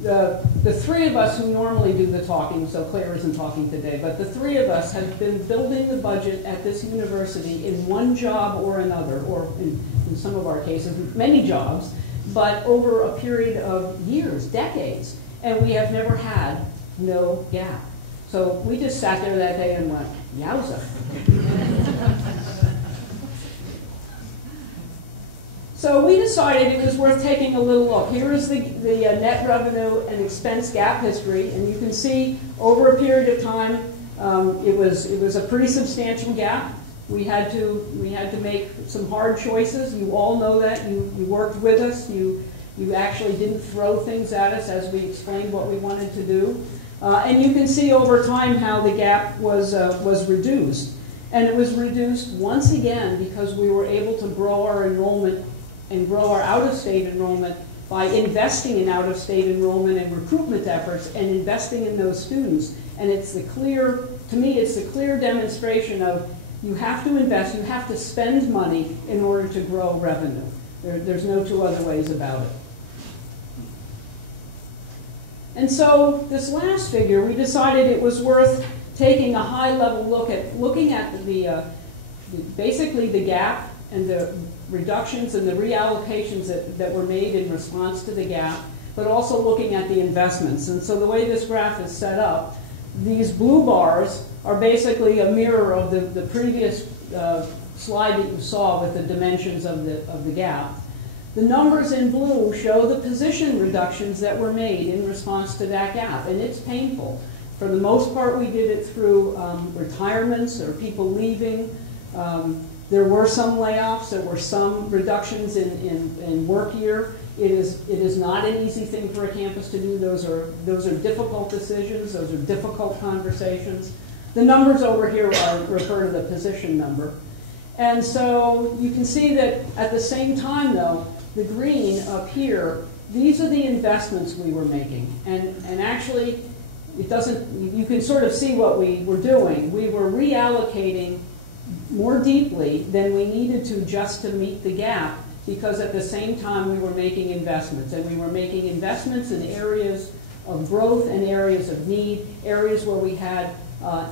The three of us who normally do the talking, so Claire isn't talking today, but the three of us have been building the budget at this university in one job or another, or in some of our cases, many jobs, but over a period of years, decades, and we have never had no gap. So we just sat there that day and went, yowza. So we decided it was worth taking a little look. Here is the net revenue and expense gap history, and you can see over a period of time it was a pretty substantial gap. We had to make some hard choices. You all know that. You worked with us. You actually didn't throw things at us as we explained what we wanted to do. And you can see over time how the gap was reduced. And it was reduced once again because we were able to grow our enrollment and grow our out-of-state enrollment by investing in out-of-state enrollment and recruitment efforts and investing in those students. And to me, it's the clear demonstration of you have to invest, you have to spend money in order to grow revenue. There's no two other ways about it. And so this last figure, we decided it was worth taking a high-level look at, looking at basically the gap and the reductions and the reallocations that were made in response to the gap, but also looking at the investments. And so the way this graph is set up, these blue bars are basically a mirror of the previous slide that you saw with the dimensions of the gap. The numbers in blue show the position reductions that were made in response to that gap, and it's painful. For the most part, we did it through retirements or people leaving. There were some layoffs. There were some reductions in work year. It is not an easy thing for a campus to do. Those are difficult decisions. Those are difficult conversations. The numbers over here refer to the position number. And so you can see that at the same time, though, the green up here, these are the investments we were making. And actually, you can sort of see what we were doing. We were reallocating more deeply than we needed to just to meet the gap, because at the same time we were making investments. And we were making investments in areas of growth and areas of need, areas where we had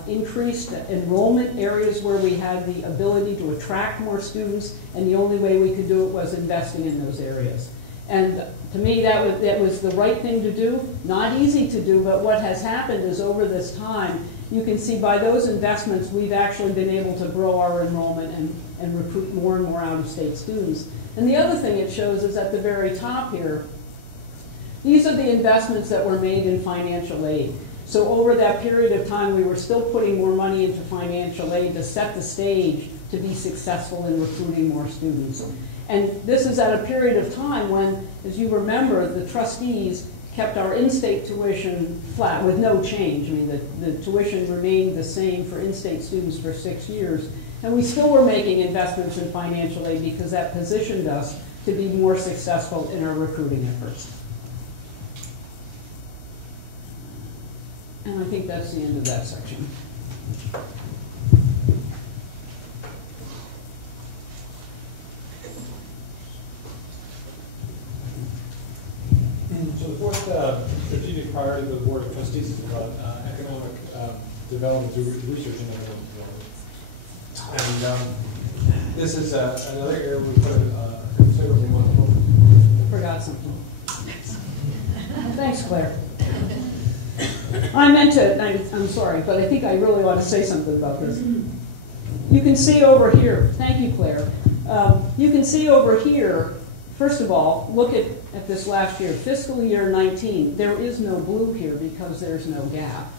increased enrollment, areas where we had the ability to attract more students, and the only way we could do it was investing in those areas. And to me, that was the right thing to do. Not easy to do, but what has happened is over this time, you can see by those investments, we've actually been able to grow our enrollment and recruit more and more out-of-state students. And the other thing it shows is at the very top here, these are the investments that were made in financial aid. So over that period of time, we were still putting more money into financial aid to set the stage to be successful in recruiting more students. And this is at a period of time when, as you remember, the trustees kept our in-state tuition flat with no change. I mean, the tuition remained the same for in-state students for 6 years. And we still were making investments in financial aid because that positioned us to be more successful in our recruiting efforts. And I think that's the end of that section. So the fourth strategic priority of the Board of Trustees is about economic development through research and economic development. And this is another area we put a considerable amount of focus. I forgot something. Thanks, Claire. I meant to, I'm sorry, but I think I really want to say something about this. You can see over here, thank you, Claire. You can see over here, first of all, look at this last year, fiscal year 19. There is no blue here because there's no gap.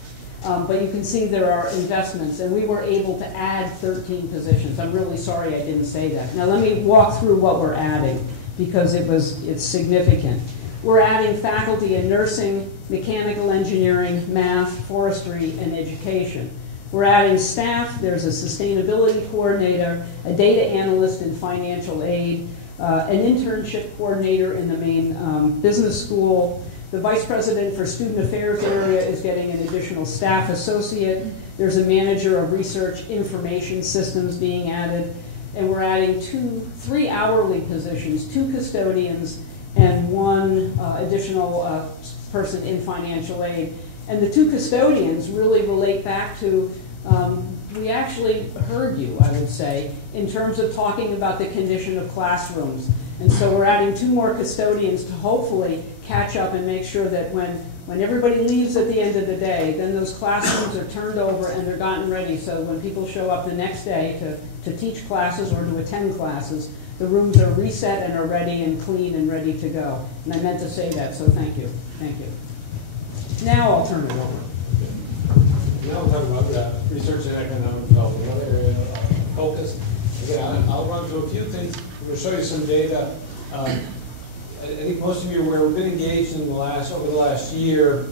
But you can see there are investments, and we were able to add 13 positions. I'm really sorry I didn't say that. Now let me walk through what we're adding because it's significant. We're adding faculty in nursing, mechanical engineering, math, forestry, and education. We're adding staff. There's a sustainability coordinator, a data analyst in financial aid, an internship coordinator in the Maine Business School, The vice president for student affairs area is getting an additional staff associate. There's a manager of research information systems being added. And we're adding three hourly positions, 2 custodians, and 1 additional person in financial aid. And the 2 custodians really relate back to, we actually heard you, I would say, in terms of talking about the condition of classrooms. And so we're adding 2 more custodians to hopefully catch up and make sure that when everybody leaves at the end of the day, then those classrooms are turned over and they're gotten ready. So when people show up the next day to teach classes or to attend classes, the rooms are reset and are ready and clean and ready to go. And I meant to say that, so thank you. Thank you. Now I'll turn it over. Now we'll talk about research and economic development, another area of focus. Again, I'll run through a few things. I'm going to show you some data. I think most of you are aware we've been engaged in over the last year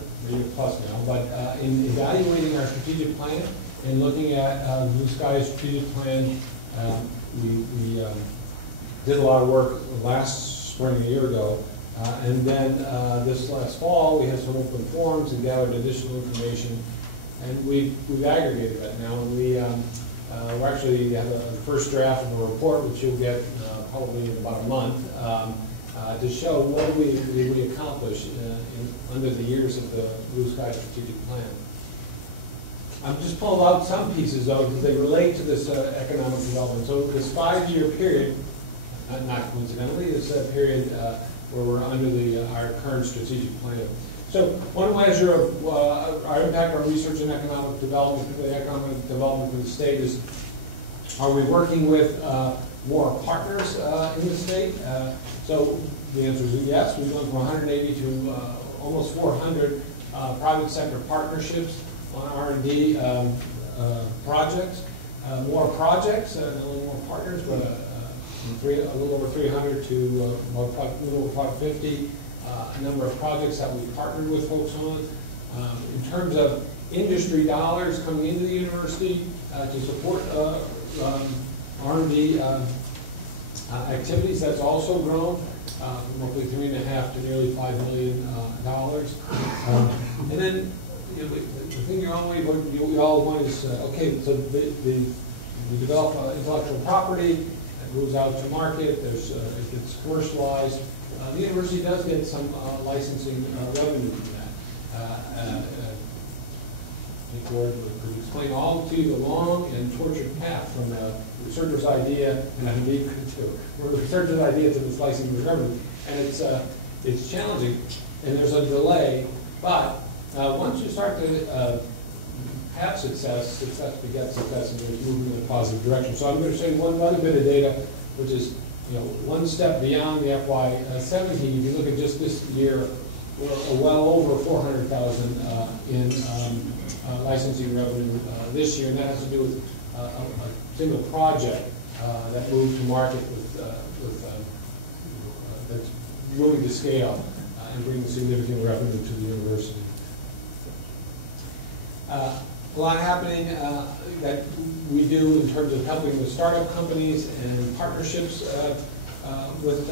plus now, but in evaluating our strategic plan and looking at Blue Sky's strategic plan. We did a lot of work last spring, a year ago, and then this last fall we had some open forums and gathered additional information, and we've aggregated that now, and we actually have a first draft of a report which you'll get probably in about a month. To show what we accomplished under the years of the Blue Sky Strategic Plan. I'm just pulling out some pieces though because they relate to this economic development. So this 5-year period, not coincidentally, is a period where we're under our current strategic plan. So one measure of our impact on research and economic development, the economic development of the state is, are we working with more partners in the state? So the answer is yes. We've gone from 180 to almost 400 private sector partnerships on R&D projects. More projects, not only more partners, but a little over 300 to a little over 550. A number of projects that we've partnered with folks on. In terms of industry dollars coming into the university to support R&D activities, that's also grown from roughly $3.5 to nearly $5 million. And then the thing you all want is, okay, so we develop intellectual property, it moves out to market, it gets commercialized. The university does get some licensing revenue from that. I think Gord could explain all to you the long and tortured path from a researcher's idea, and I think you could too, from a researcher's idea to this licensing revenue. And it's challenging, and there's a delay, but once you start to have success begets success, and there's movement in a positive direction. So I'm going to show you one other bit of data, which is one step beyond the FY17. If you look at just this year, we're well over 400,000 in licensing revenue this year, and that has to do with a single project that moved to market that's moving to scale and bringing significant revenue to the university. A lot happening that we do in terms of helping with startup companies and partnerships with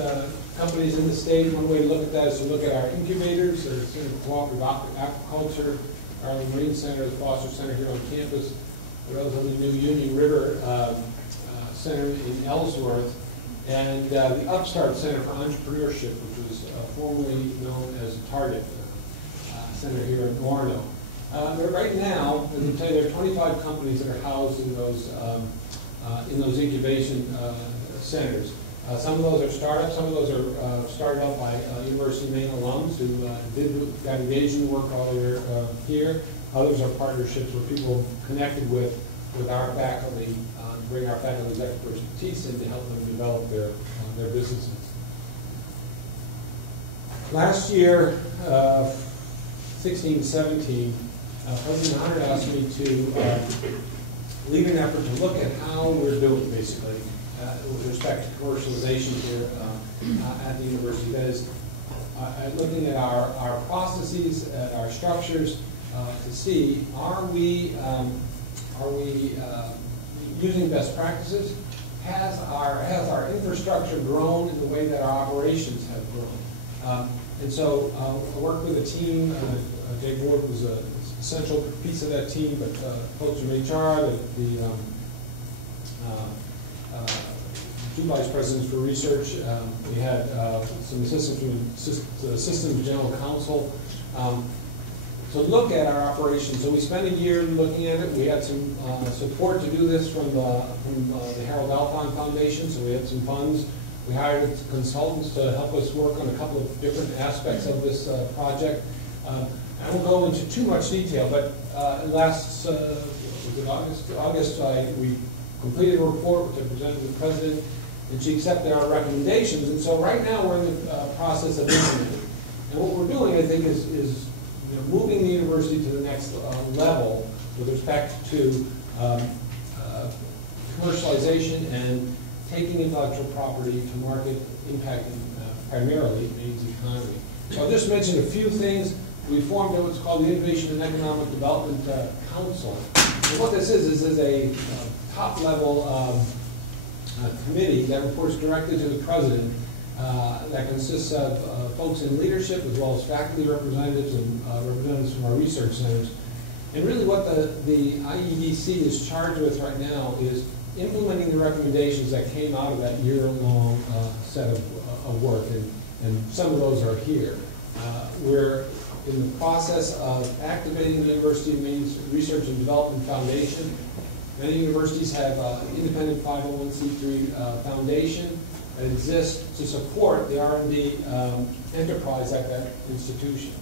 companies in the state. One way to look at that is to look at our incubators, the Center for Cooperative Aquaculture, our Marine Center, the Foster Center here on campus, the relatively new Union River Center in Ellsworth, and the Upstart Center for Entrepreneurship, which was formerly known as Target Center here in Orono. But right now, as I tell you, there are 25 companies that are housed in those incubation centers. Some of those are startups. Some of those are started up by University of Maine alums who got engaged in the work while they were here. Others are partnerships where people connected with our faculty, bring our faculty's expertise in to help them develop their businesses. Last year, 16-17, President Hunter asked me to lead an effort to look at how we're doing, basically, with respect to commercialization here at the university. That is, looking at our processes, at our structures, to see are we using best practices? Has our infrastructure grown in the way that our operations have grown? And so I worked with a team. Jay Ward was an essential piece of that team, but folks from HR, the two vice presidents for research. We had some assistants from the Assistant General Counsel to look at our operations. So we spent a year looking at it. We had some support to do this from the Harold Alfond Foundation, so we had some funds. We hired consultants to help us work on a couple of different aspects of this project. I won't go into too much detail, but last was it August, we completed a report which I presented to the president, and she accepted our recommendations. And so right now we're in the process of implementing. And what we're doing, I think, is moving the university to the next level with respect to commercialization and taking intellectual property to market, impacting primarily Maine's economy. So I'll just mention a few things. We formed what's called the Innovation and Economic Development Council. And what this is a top-level committee that reports directly to the president that consists of folks in leadership as well as faculty representatives and representatives from our research centers. And really what the IEDC is charged with right now is implementing the recommendations that came out of that year-long set of work, and some of those are here. We're in the process of activating the University of Maine's Research and Development Foundation. Many universities have independent 501c3 foundation that exists to support the R&D enterprise at that institution.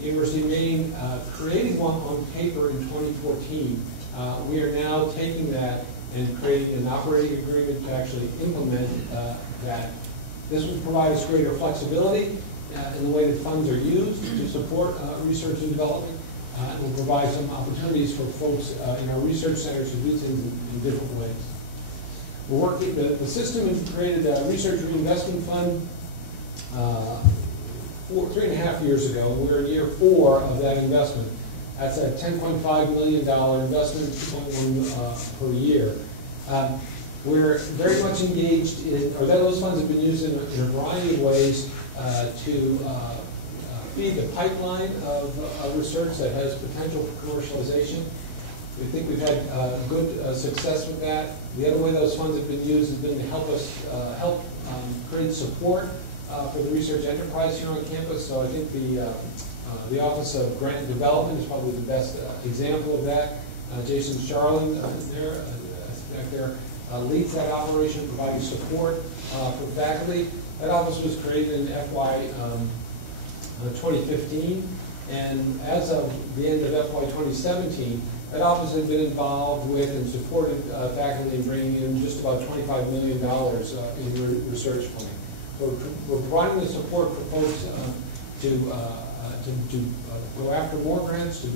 The University of Maine created one on paper in 2014. We are now taking that and creating an operating agreement to actually implement that. This will provide us greater flexibility in the way that funds are used to support research and development. It will provide some opportunities for folks in our research centers to do things in different ways. We're working, the system has created a research reinvestment fund 3.5 years ago. We're in year 4 of that investment. That's a $10.5 million investment, 2.1 per year. We're very much engaged in, or those funds have been used in a variety of ways to feed the pipeline of research that has potential for commercialization. We think we've had good success with that. The other way those funds have been used has been to help us create support for the research enterprise here on campus. So I think the Office of Grant and Development is probably the best example of that. Jason Charlin back there leads that operation, providing support for faculty. That office was created in FY 2015, and as of the end of FY 2017, that office had been involved with and supported faculty in bringing in just about $25 million in research funding. So we're providing the support for folks to go after more grants, to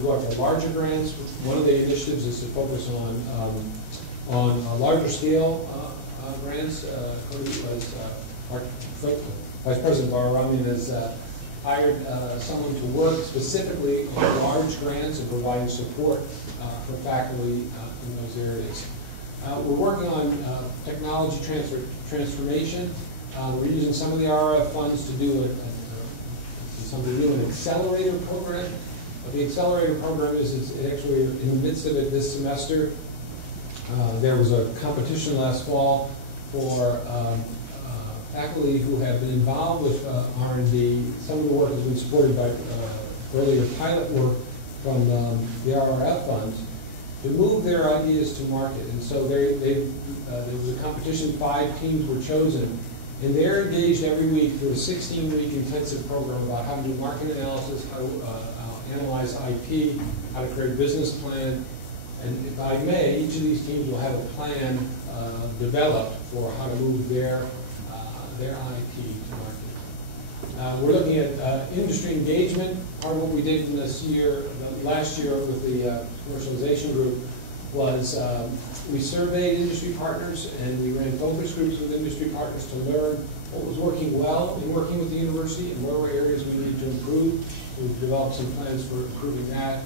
go after larger grants. One of the initiatives is to focus on larger scale grants. Vice President Bararamian has hired someone to work specifically on large grants and providing support for faculty in those areas. We're working on technology transformation. We're using some of the RF funds to do an accelerator program. The accelerator program is actually in the midst of it this semester. There was a competition last fall for faculty who have been involved with R&D. Some of the work has been supported by earlier pilot work from the RRF funds to move their ideas to market. And so there was a competition, 5 teams were chosen, and they're engaged every week through a 16-week intensive program about how to do market analysis, how to analyze IP, how to create a business plan. And by May, each of these teams will have a plan developed for how to move their IP to market. We're looking at industry engagement. Part of what we did in this year, last year with the commercialization group was we surveyed industry partners and we ran focus groups with industry partners to learn what was working well in working with the university and where were areas we needed to improve. We've developed some plans for improving that.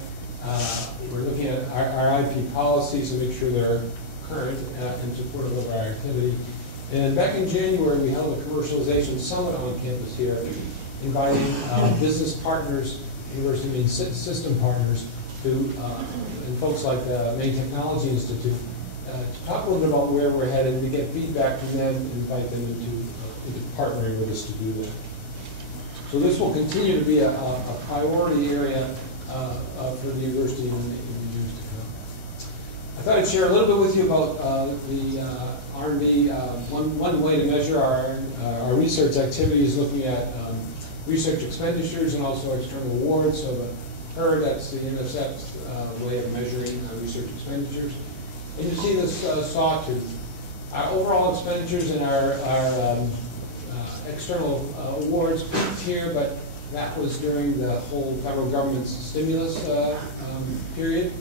We're looking at our IP policies to make sure they're current and supportive of our activity. And back in January, we held a commercialization summit on campus here. inviting business partners, University of Maine system partners, and folks like the Maine Technology Institute, to talk a little bit about where we're headed, to get feedback from them, and invite them into partnering with us to do that. So this will continue to be a priority area for the university in the years to come. I thought I'd share a little bit with you about the R&D. One way to measure our research activity is looking at research expenditures and also external awards. So the PER, that's the NSF's way of measuring research expenditures. And you see this sawtooth. Our overall expenditures and our external awards peaked here, but that was during the whole federal government's stimulus period.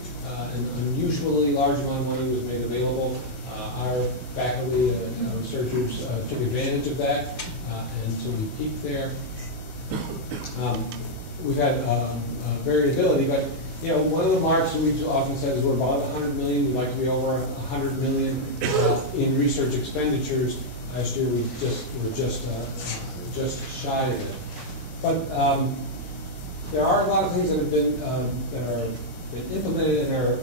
An unusually large amount of money was made available. Our faculty and researchers took advantage of that, and so we peaked there. We've had variability, but one of the marks that we've often said is we're about 100 million. We'd like to be over 100 million in research expenditures. Last year we were just shy of it. But there are a lot of things that have been implemented in our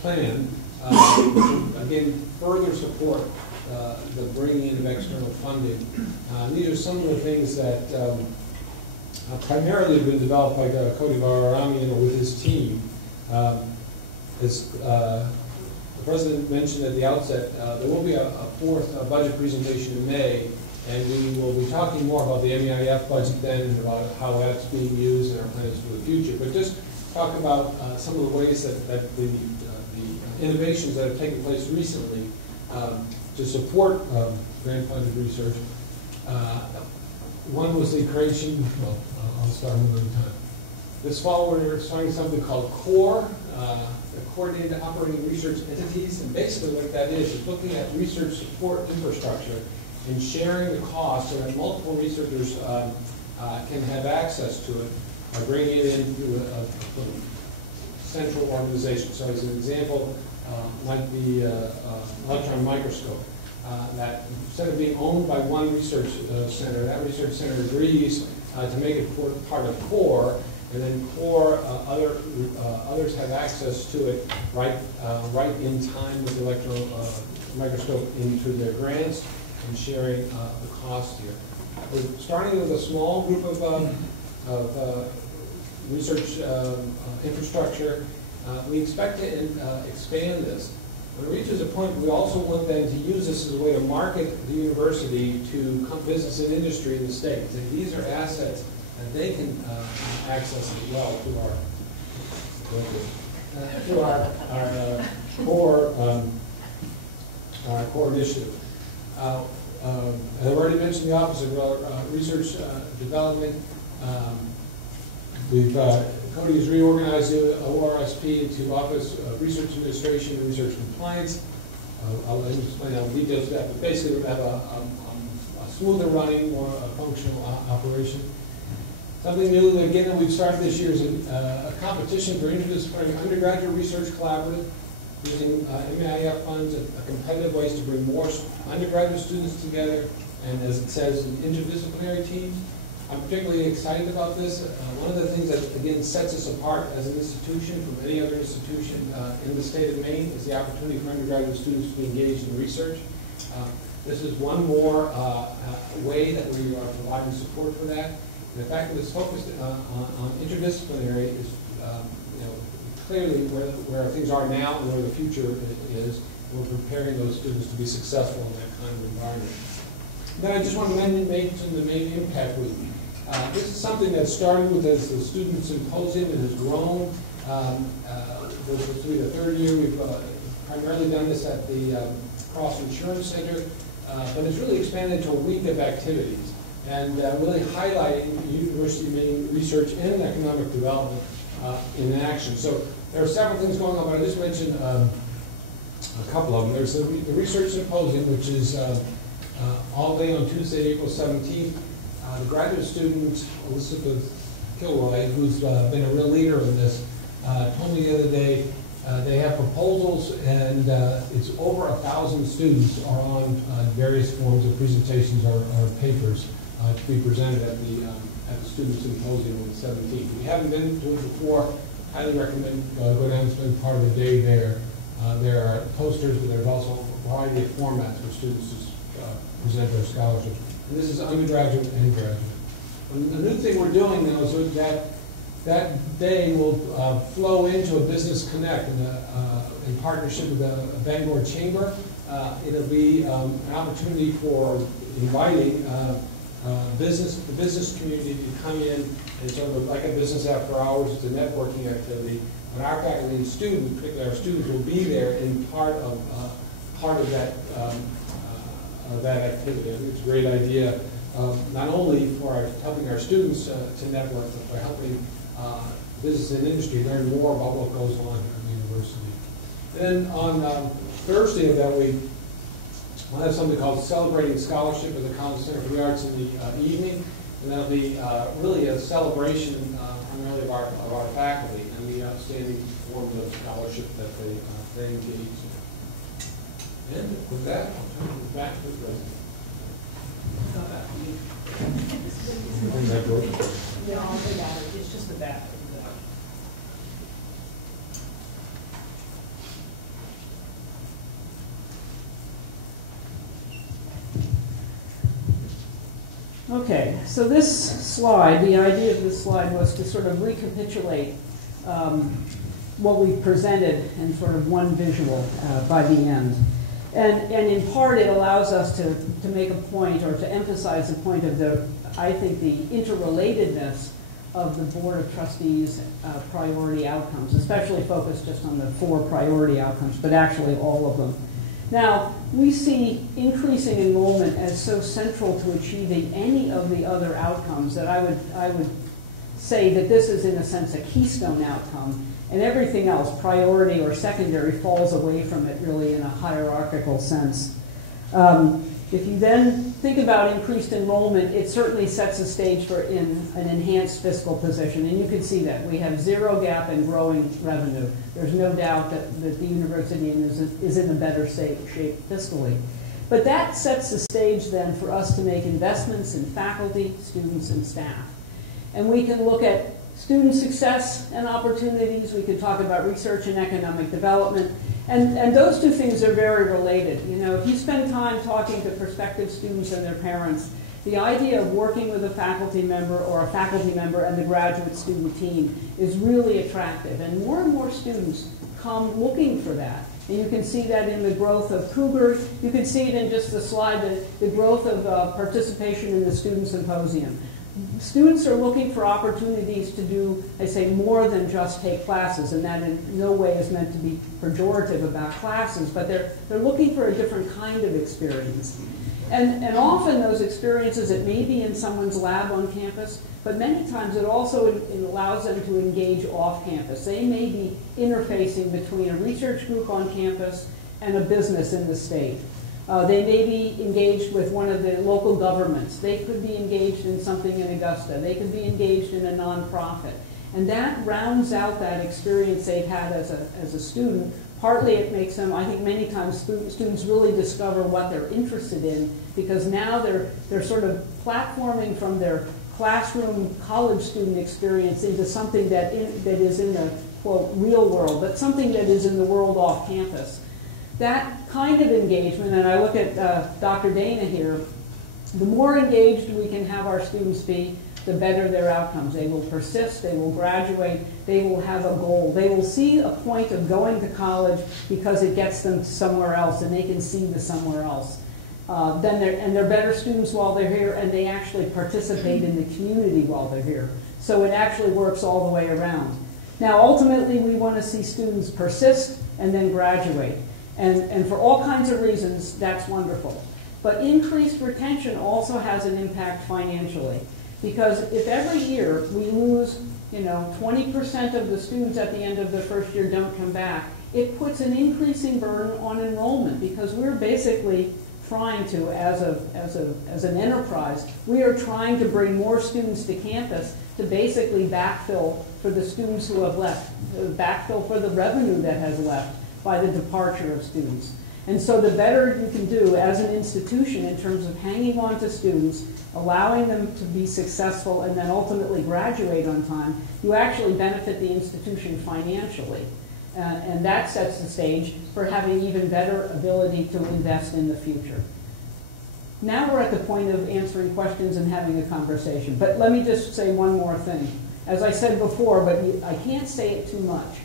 plan, which again further support the bringing in of external funding. These are some of the things that primarily have been developed by Cody Varamian with his team. As the President mentioned at the outset, there will be a fourth budget presentation in May, and we will be talking more about the MEIF budget then and about how that's being used and our plans for the future. But just talk about some of the ways that the innovations that have taken place recently to support grant-funded research. One was the creation, well, I'll start one at a time. This fall we're starting something called CORE, Coordinated Operating Research Entities, and basically what that is looking at research support infrastructure and sharing the cost so that multiple researchers can have access to it by bringing it into a central organization. So as an example, might be electron microscope. That instead of being owned by one research center, that research center agrees to make it part of CORE, and then CORE, others have access to it right in time with the electron microscope into their grants and sharing the cost here. We're starting with a small group of research infrastructure. We expect to expand this. When it reaches a point, we also want them to use this as a way to market the university to business and industry in the States. And these are assets that they can access as well through our core initiative. I've already mentioned the Office of Research Development. Cody has reorganized the ORSP into Office of Research Administration and Research Compliance. I'll let him explain all the details of that, but basically we have a smoother running, more functional operation. Something new, again, that we've started this year is a competition for interdisciplinary undergraduate research collaborative, using MEIF funds, a competitive ways to bring more undergraduate students together, and as it says, an interdisciplinary team. I'm particularly excited about this. One of the things that, again, sets us apart as an institution from any other institution in the state of Maine is the opportunity for undergraduate students to be engaged in research. This is one more way that we are providing support for that. And the fact that it's focused on interdisciplinary is clearly where things are now and where the future is. We're preparing those students to be successful in that kind of environment. Then I just want to mention the Maine Impact Week. This is something that started with as the Student Symposium and has grown. This will be the third year. We've primarily done this at the Cross Insurance Center, but it's really expanded to a week of activities and really highlighting University of Maine research and economic development in action. So there are several things going on, but I just mentioned a couple of them. There's the Research Symposium, which is all day on Tuesday, April 17th. The graduate student, Elizabeth Kilroy, who's been a real leader in this, told me the other day they have proposals, and it's over 1,000 students are on various forms of presentations or papers to be presented at the Student Symposium on the 17th. If you haven't been to it before, highly recommend go down and spend part of the day there. There are posters, but there's also a variety of formats for students to present their scholarship. And this is undergraduate and graduate. And the new thing we're doing now is that day will flow into a business connect in partnership with the Bangor Chamber. It'll be an opportunity for inviting the business community to come in and sort of like a business after hours. It's a networking activity. But our faculty and students, particularly our students, will be there in part of that activity. I think it's a great idea, not only for helping our students to network, but for helping business and industry learn more about what goes on here at the university. And then on Thursday of that week, we'll have something called Celebrating Scholarship at the College Center for the Arts in the evening. And that'll be really a celebration primarily of our faculty and the outstanding form of scholarship that they engage in. And with that, I'll turn it back to the president. Bring that door. Yeah, I'll take that. It's just the back. Okay, so this slide, the idea of this slide was to sort of recapitulate what we presented in sort of one visual by the end. And in part, it allows us to make a point or to emphasize the point of I think, the interrelatedness of the Board of Trustees' priority outcomes, especially focused just on the 4 priority outcomes, but actually all of them. Now, we see increasing enrollment as so central to achieving any of the other outcomes that I would say that this is, in a sense, a keystone outcome, and everything else, priority or secondary, falls away from it really in a hierarchical sense. If you then think about increased enrollment, it certainly sets the stage for an enhanced fiscal position, and you can see that. We have zero gap and growing revenue. There's no doubt that the university is in a better shape fiscally. But that sets the stage then for us to make investments in faculty, students, and staff. And we can look at student success and opportunities. We could talk about research and economic development. And those two things are very related. You know, if you spend time talking to prospective students and their parents, the idea of working with a faculty member or a faculty member and the graduate student team is really attractive. And more students come looking for that. And you can see that in the growth of Cougar. You can see it in just the slide, the growth of participation in the Student Symposium. Students are looking for opportunities to do, I say, more than just take classes, and that in no way is meant to be pejorative about classes, but they're looking for a different kind of experience. And often those experiences, it may be in someone's lab on campus, but many times it also allows them to engage off campus. They may be interfacing between a research group on campus and a business in the state. They may be engaged with one of the local governments. They could be engaged in something in Augusta. They could be engaged in a nonprofit. And that rounds out that experience they've had as a student. Partly it makes them, I think many times students really discover what they're interested in, because now they're sort of platforming from their classroom college student experience into something that is in the, quote, real world, but something that is in the world off campus. That kind of engagement, and I look at Dr. Dana here, the more engaged we can have our students be, the better their outcomes. They will persist, they will graduate, they will have a goal. They will see a point of going to college because it gets them somewhere else, and they can see the somewhere else. They're better students while they're here, and they actually participate in the community while they're here. So it actually works all the way around. Now, ultimately, we want to see students persist and then graduate. And for all kinds of reasons, that's wonderful. But increased retention also has an impact financially. Because if every year we lose, 20% of the students at the end of the first year don't come back, it puts an increasing burden on enrollment, because we're basically trying to, as an enterprise, we are trying to bring more students to campus to basically backfill for the students who have left, backfill for the revenue that has left by the departure of students. And so the better you can do as an institution in terms of hanging on to students, allowing them to be successful and then ultimately graduate on time, you actually benefit the institution financially. And that sets the stage for having even better ability to invest in the future. Now we're at the point of answering questions and having a conversation. But let me just say one more thing. As I said before, but I can't say it too much.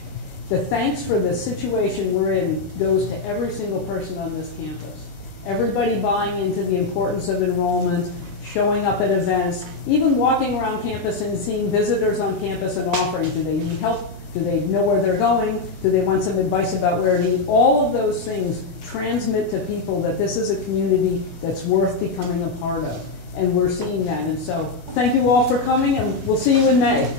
The thanks for the situation we're in goes to every single person on this campus. Everybody buying into the importance of enrollment, showing up at events, even walking around campus and seeing visitors on campus and offering, do they need help? Do they know where they're going? Do they want some advice about where to eat? All of those things transmit to people that this is a community that's worth becoming a part of. And we're seeing that. And so thank you all for coming, and we'll see you in May.